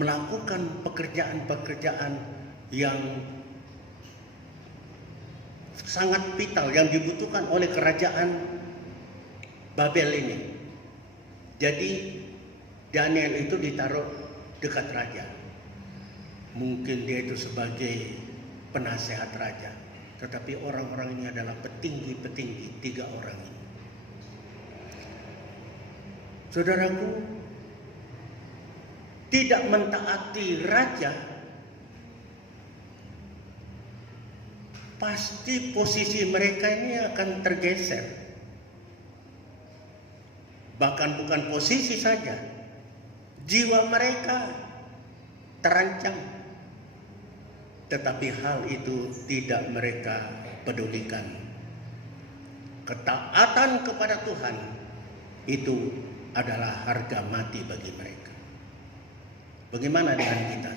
melakukan pekerjaan-pekerjaan yang sangat vital yang dibutuhkan oleh kerajaan Babel ini. Jadi Daniel itu ditaruh dekat raja. Mungkin dia itu sebagai penasehat raja, tetapi orang-orang ini adalah petinggi-petinggi, tiga orang ini. Saudaraku, tidak mentaati raja, pasti posisi mereka ini akan tergeser. Bahkan bukan posisi saja, jiwa mereka terancam. Tetapi hal itu tidak mereka pedulikan. Ketaatan kepada Tuhan itu adalah harga mati bagi mereka. Bagaimana dengan kita?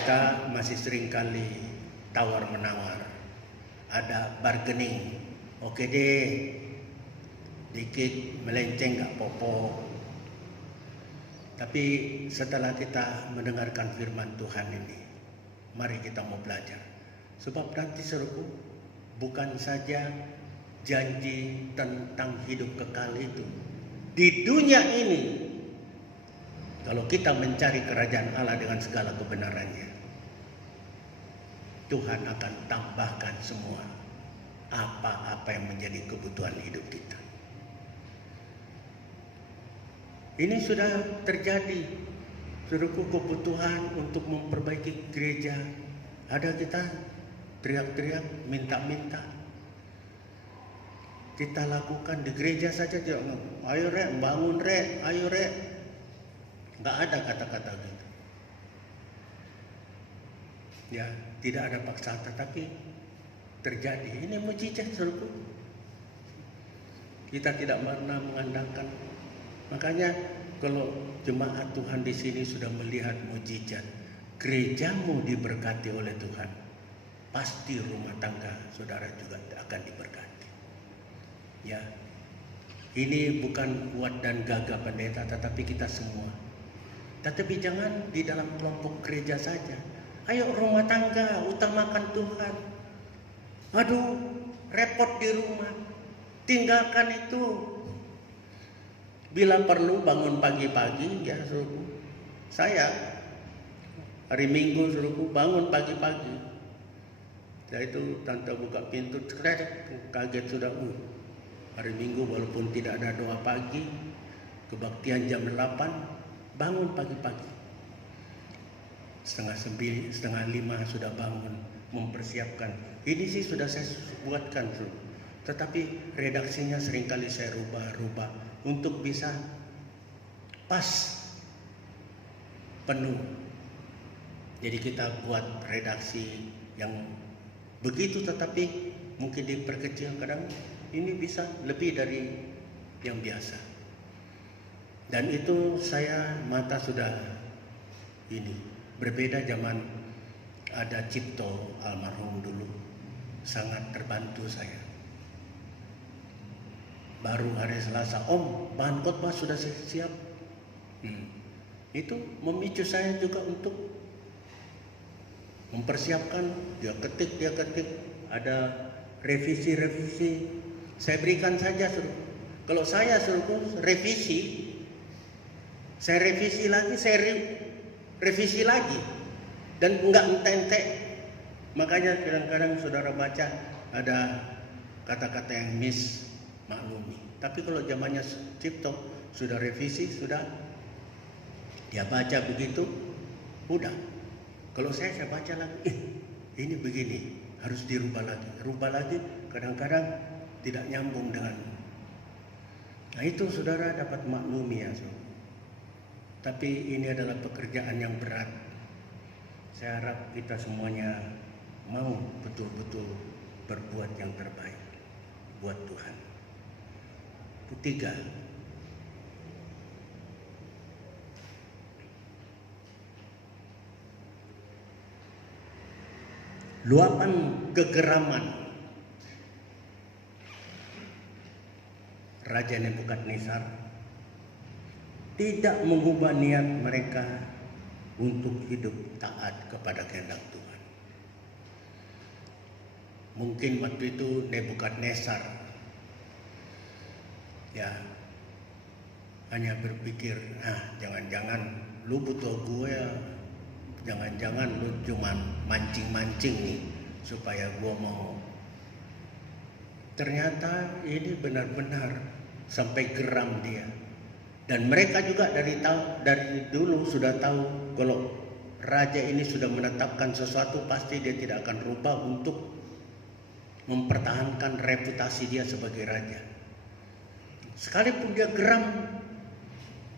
Kita masih seringkali tawar-menawar, ada bargaining. Oke deh, dikit melenceng gak popo. Tapi setelah kita mendengarkan firman Tuhan ini, mari kita mau belajar. Sebab nanti seruku, bukan saja janji tentang hidup kekal itu di dunia ini, kalau kita mencari kerajaan Allah dengan segala kebenarannya, Tuhan akan tambahkan semua apa-apa yang menjadi kebutuhan hidup kita. Ini sudah terjadi, saudaraku, kebutuhan untuk memperbaiki gereja. Ada kita teriak-teriak, minta-minta. Kita lakukan di gereja saja, ayo rek, bangun rek, ayo rek. Nggak ada kata-kata gitu. Ya, tidak ada paksaan, tetapi terjadi. Ini mujizat, saudaraku. Kita tidak pernah mengandalkan. Makanya kalau jemaat Tuhan di sini sudah melihat mujizat, gerejamu diberkati oleh Tuhan, pasti rumah tangga saudara juga akan diberkati. Ya, ini bukan kuat dan gagah pendeta, tetapi kita semua. Tetapi jangan di dalam kelompok gereja saja. Ayo rumah tangga, utamakan Tuhan. Aduh, repot di rumah. Tinggalkan itu. Bila perlu bangun pagi-pagi, ya suruhku. Saya hari Minggu suruhku bangun pagi-pagi. Ya itu tante buka pintu, kaget sudah. Hari Minggu walaupun tidak ada doa pagi, kebaktian jam 8, bangun pagi-pagi. Setengah 5 sudah bangun, mempersiapkan. Ini sih sudah saya buatkan, tetapi redaksinya seringkali saya rubah-rubah untuk bisa pas penuh. Jadi kita buat redaksi yang begitu, tetapi mungkin diperkecil, kadang ini bisa lebih dari yang biasa. Dan itu saya mata sudah ini berbeda. Zaman ada Cipto almarhum dulu, sangat terbantu saya. Baru hari Selasa, Om, bahan khotbah sudah siap. Itu memicu saya juga untuk mempersiapkan. Dia ketik, ada revisi. Saya berikan saja, suruh. Kalau saya suruh revisi, saya revisi lagi, revisi lagi, dan enggak entek-entek. Makanya kadang-kadang saudara baca ada kata-kata yang maklumi. Tapi kalau zamannya Cipto sudah revisi, sudah dia baca begitu, udah. Kalau saya baca lagi, ini begini, harus dirubah lagi, kadang-kadang tidak nyambung dengan. Nah itu saudara dapat maklumi ya. Tapi ini adalah pekerjaan yang berat. Saya harap kita semuanya mau betul-betul berbuat yang terbaik buat Tuhan. Ketiga, luapan kegeraman Raja Nebukadnezar tidak mengubah niat mereka untuk hidup taat kepada kehendak Tuhan. Mungkin waktu itu Nebukadnezar ya hanya berpikir, jangan-jangan lu butuh gue ya, jangan-jangan lu cuman mancing-mancing nih supaya gue mau. Ternyata ini benar-benar sampai geram dia. Dan mereka juga dari dulu sudah tahu kalau raja ini sudah menetapkan sesuatu, pasti dia tidak akan rubah untuk mempertahankan reputasi dia sebagai raja. Sekalipun dia geram,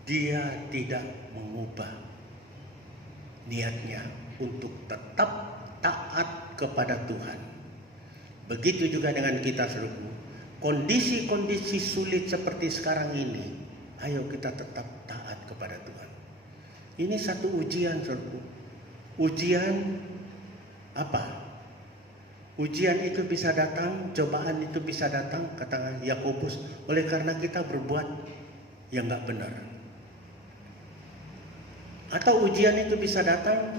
dia tidak mengubah niatnya untuk tetap taat kepada Tuhan. Begitu juga dengan kita, saudaraku. Kondisi-kondisi sulit seperti sekarang ini, ayo kita tetap taat kepada Tuhan. Ini satu ujian, saudaraku. Ujian apa? Ujian itu bisa datang, cobaan itu bisa datang, kata Yakobus, oleh karena kita berbuat yang nggak benar. Atau ujian itu bisa datang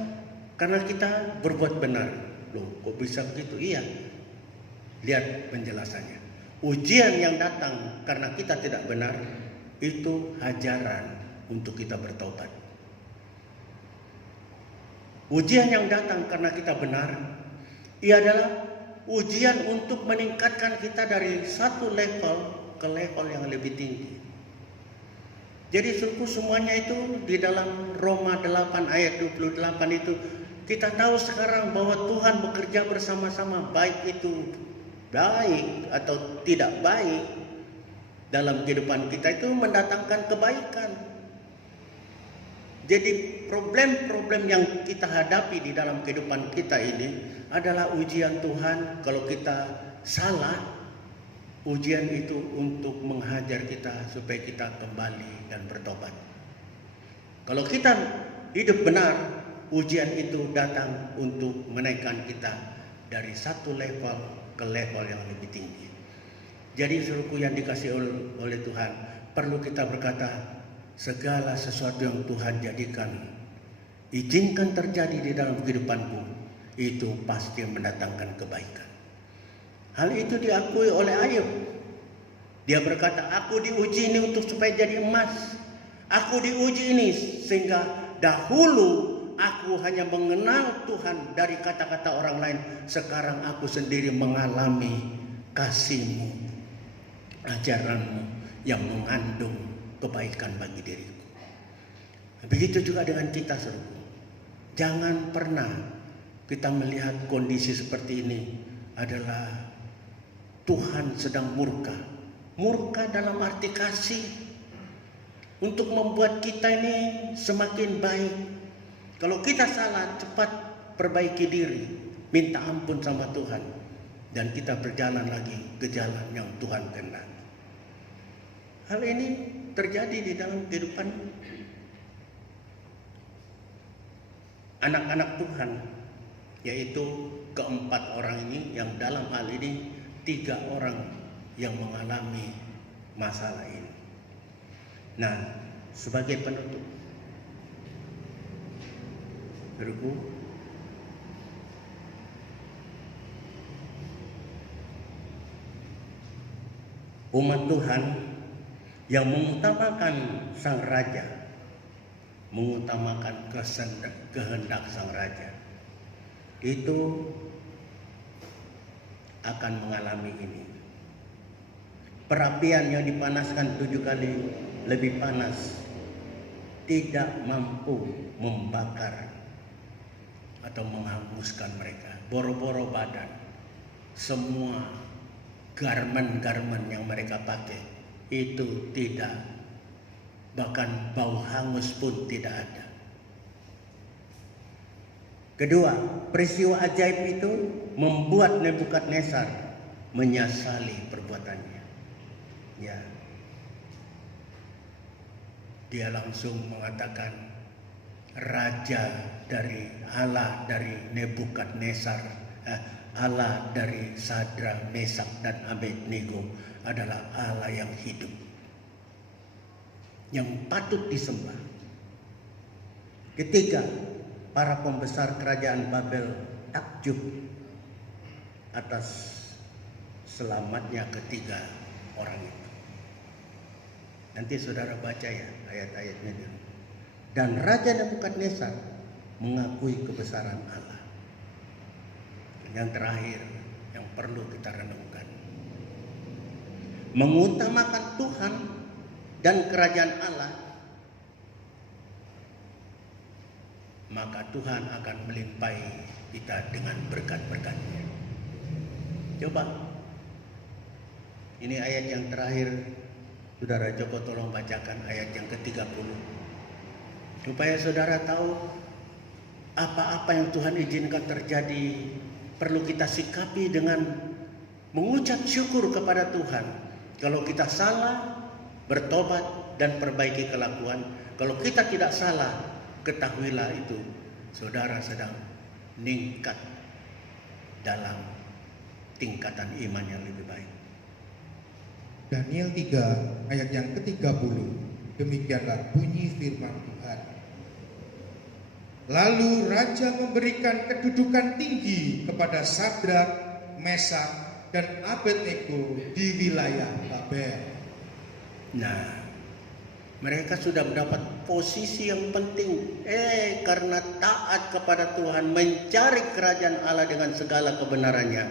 karena kita berbuat benar. Loh, kok bisa begitu? Iya. Lihat penjelasannya. Ujian yang datang karena kita tidak benar, itu ajaran untuk kita bertobat. Ujian yang datang karena kita benar, ia adalah ujian untuk meningkatkan kita dari satu level ke level yang lebih tinggi. Jadi suku semuanya itu di dalam Roma 8 ayat 28 itu kita tahu sekarang bahwa Tuhan bekerja bersama-sama, baik itu baik atau tidak baik dalam kehidupan kita itu mendatangkan kebaikan. Jadi problem-problem yang kita hadapi di dalam kehidupan kita ini adalah ujian Tuhan. Kalau kita salah, ujian itu untuk menghajar kita supaya kita kembali dan bertobat. Kalau kita hidup benar, ujian itu datang untuk menaikkan kita dari satu level ke level yang lebih tinggi. Jadi suruhku yang dikasih oleh Tuhan, perlu kita berkata, segala sesuatu yang Tuhan jadikan, izinkan terjadi di dalam kehidupanku, itu pasti mendatangkan kebaikan. Hal itu diakui oleh Ayub. Dia berkata, aku diuji ini untuk supaya jadi emas. Aku diuji ini sehingga dahulu aku hanya mengenal Tuhan dari kata-kata orang lain. Sekarang aku sendiri mengalami kasih-Mu, ajaran-Mu yang mengandung kebaikan bagi diriku. Begitu juga dengan kita, saudaraku. Jangan pernah kita melihat kondisi seperti ini adalah Tuhan sedang murka. Murka dalam arti kasih untuk membuat kita ini semakin baik. Kalau kita salah, cepat perbaiki diri, minta ampun sama Tuhan, dan kita berjalan lagi ke jalan yang Tuhan kehendaki. Hal ini terjadi di dalam kehidupan anak-anak Tuhan, yaitu keempat orang ini, yang dalam hal ini 3 orang yang mengalami masalah ini. Nah, sebagai penutup, saudaraku, umat Tuhan yang mengutamakan sang raja, mengutamakan kehendak sang raja, itu akan mengalami ini. Perapian yang dipanaskan 7 kali lebih panas tidak mampu membakar atau menghanguskan mereka. Boro-boro badan, semua garmen-garmen yang mereka pakai itu tidak, bahkan bau hangus pun tidak ada. Kedua, peristiwa ajaib itu membuat Nebukadnezar menyesali perbuatannya. Ya, dia langsung mengatakan, raja dari Allah dari Nebukadnezar, Allah dari Sadra, Mesak dan Abednego adalah Allah yang hidup, yang patut disembah. Ketiga, para pembesar kerajaan Babel takjub atas selamatnya ketiga orang itu. Nanti saudara baca ya ayat-ayatnya dulu. Dan Raja Nebukadnezar mengakui kebesaran Allah. Yang terakhir yang perlu kita renungkan, mengutamakan Tuhan dan kerajaan Allah, maka Tuhan akan melimpahi kita dengan berkat-berkat-Nya. Coba, ini ayat yang terakhir, saudara Joko tolong bacakan ayat yang ke-30. Supaya saudara tahu apa-apa yang Tuhan izinkan terjadi, perlu kita sikapi dengan mengucap syukur kepada Tuhan. Kalau kita salah, bertobat dan perbaiki kelakuan. Kalau kita tidak salah, ketahuilah itu saudara sedang meningkat dalam tingkatan iman yang lebih baik. Daniel 3 ayat yang ke-30, demikianlah bunyi firman Tuhan. Lalu raja memberikan kedudukan tinggi kepada Sadrak, Mesak dan Abednego di wilayah Babel. Nah, mereka sudah mendapat posisi yang penting. Karena taat kepada Tuhan, mencari kerajaan Allah dengan segala kebenarannya,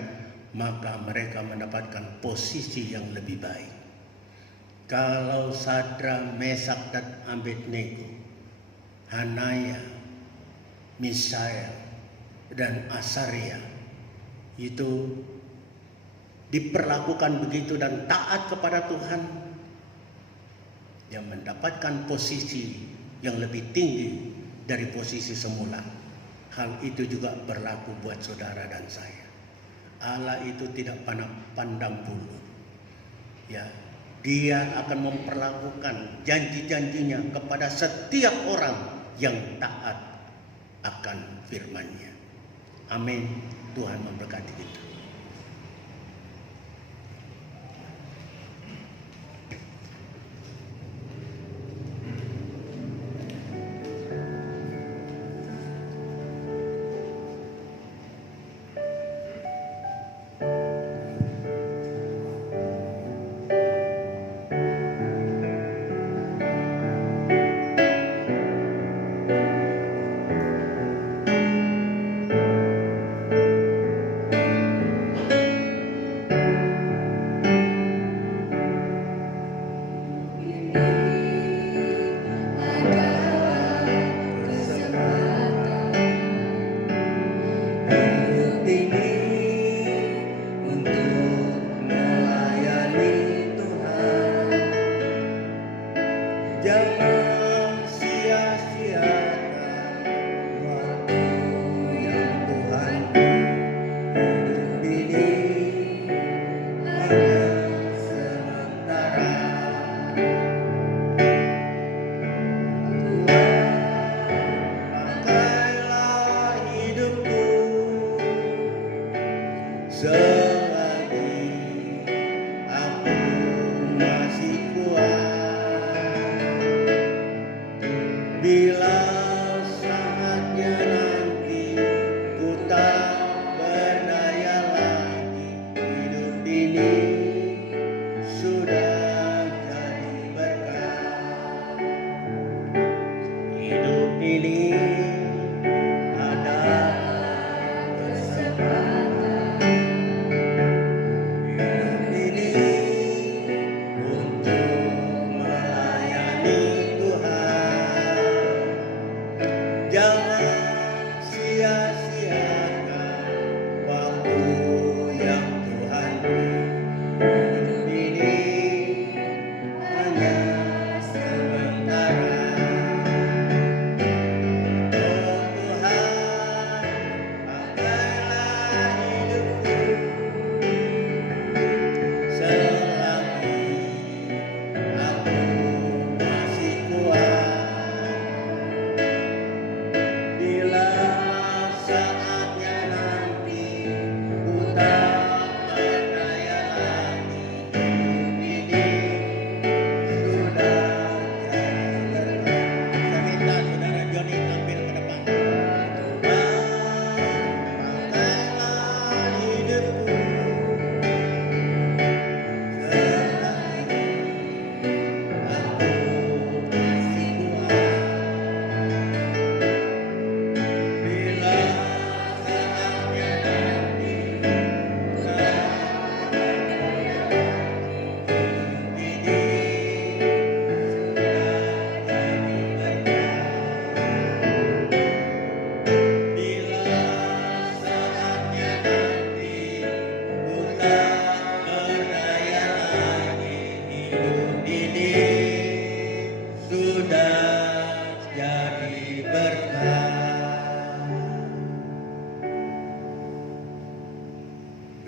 maka mereka mendapatkan posisi yang lebih baik. Kalau Sadrak, Mesak dan Abednego, Hanaya, Misael dan Asaria itu diperlakukan begitu dan taat kepada Tuhan, yang mendapatkan posisi yang lebih tinggi dari posisi semula. Hal itu juga berlaku buat saudara dan saya. Allah itu tidak pandang bulu. Ya, Dia akan memperlakukan janji-janjinya kepada setiap orang yang taat akan firman-Nya. Amin. Tuhan memberkati kita.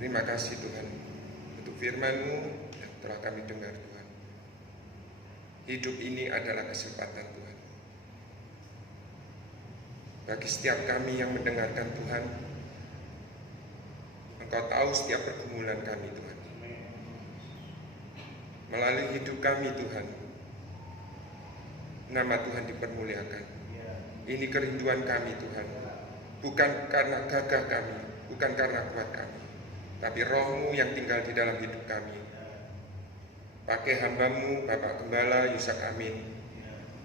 Terima kasih Tuhan untuk firman-Mu yang telah kami dengar Tuhan. Hidup ini adalah kesempatan Tuhan. Bagi setiap kami yang mendengarkan Tuhan, Engkau tahu setiap pergumulan kami Tuhan. Melalui hidup kami Tuhan, nama Tuhan dipermuliakan. Ini kerinduan kami Tuhan, bukan karena gagah kami, bukan karena kuat kami, tapi Roh-Mu yang tinggal di dalam hidup kami. Pakai hamba-Mu, Bapak Gembala Yusak Amin,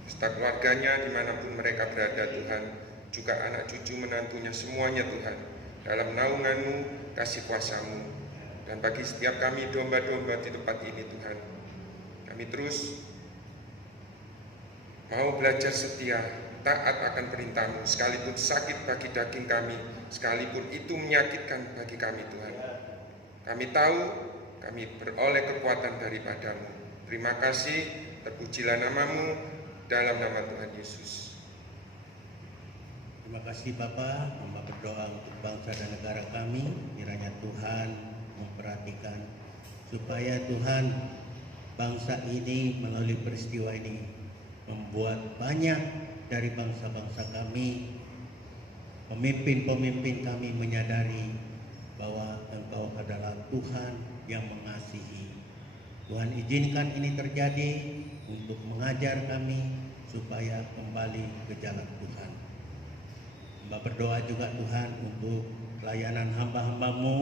beserta keluarganya dimanapun mereka berada Tuhan, juga anak cucu menantunya semuanya Tuhan, dalam naungan-Mu, kasih kuasa-Mu, Dan bagi setiap kami domba-domba di tempat ini Tuhan, kami terus mau belajar setia, taat akan perintah-Mu, sekalipun sakit bagi daging kami, sekalipun itu menyakitkan bagi kami Tuhan. Kami tahu kami beroleh kekuatan daripada-Mu. Terima kasih, terpujilah nama-Mu dalam nama Tuhan Yesus. Terima kasih Bapak, hamba berdoa untuk bangsa dan negara kami, kiranya Tuhan memperhatikan supaya Tuhan bangsa ini melalui peristiwa ini membuat banyak dari bangsa-bangsa kami, pemimpin-pemimpin kami menyadari bahwa Engkau adalah Tuhan yang mengasihi. Tuhan izinkan ini terjadi untuk mengajar kami supaya kembali ke jalan Tuhan. Hamba berdoa juga Tuhan untuk pelayanan hamba-hamba-Mu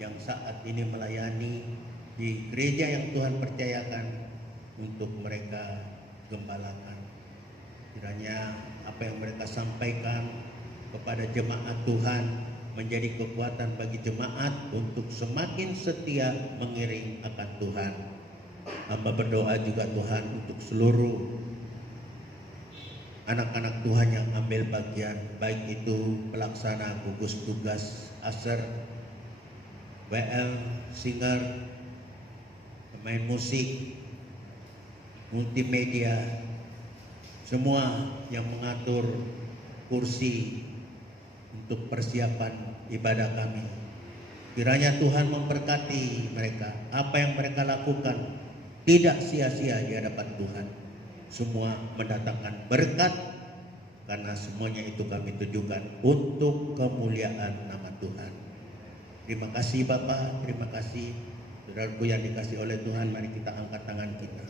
yang saat ini melayani di gereja yang Tuhan percayakan untuk mereka gembalakan. Kiranya apa yang mereka sampaikan kepada jemaat Tuhan menjadi kekuatan bagi jemaat untuk semakin setia mengiring akan Tuhan. Hamba berdoa juga Tuhan untuk seluruh anak-anak Tuhan yang ambil bagian, baik itu pelaksana gugus tugas ASER, WL, singer, pemain musik, multimedia, semua yang mengatur kursi untuk persiapan ibadah kami. Kiranya Tuhan memberkati mereka, apa yang mereka lakukan tidak sia-sia di hadapan Tuhan. Semua mendatangkan berkat karena semuanya itu kami tujukan untuk kemuliaan nama Tuhan. Terima kasih Bapak, terima kasih saudaraku yang dikasih oleh Tuhan. Mari kita angkat tangan kita.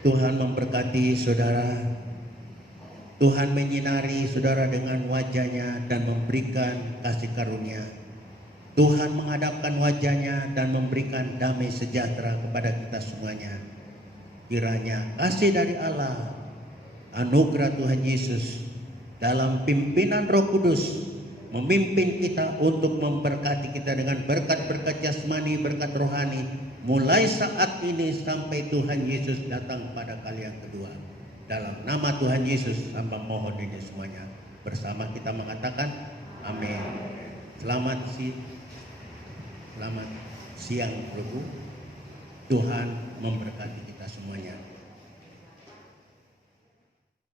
Tuhan memberkati saudara. Tuhan menyinari saudara dengan wajahnya dan memberikan kasih karunia. Tuhan menghadapkan wajahnya dan memberikan damai sejahtera kepada kita semuanya. Kiranya kasih dari Allah, anugerah Tuhan Yesus dalam pimpinan Roh Kudus memimpin kita untuk memberkati kita dengan berkat-berkat jasmani, berkat rohani mulai saat ini sampai Tuhan Yesus datang pada kali yang kedua. Dalam nama Tuhan Yesus hamba mohon ini semuanya. Bersama kita mengatakan amin. Selamat siang Ibu. Tuhan memberkati kita semuanya.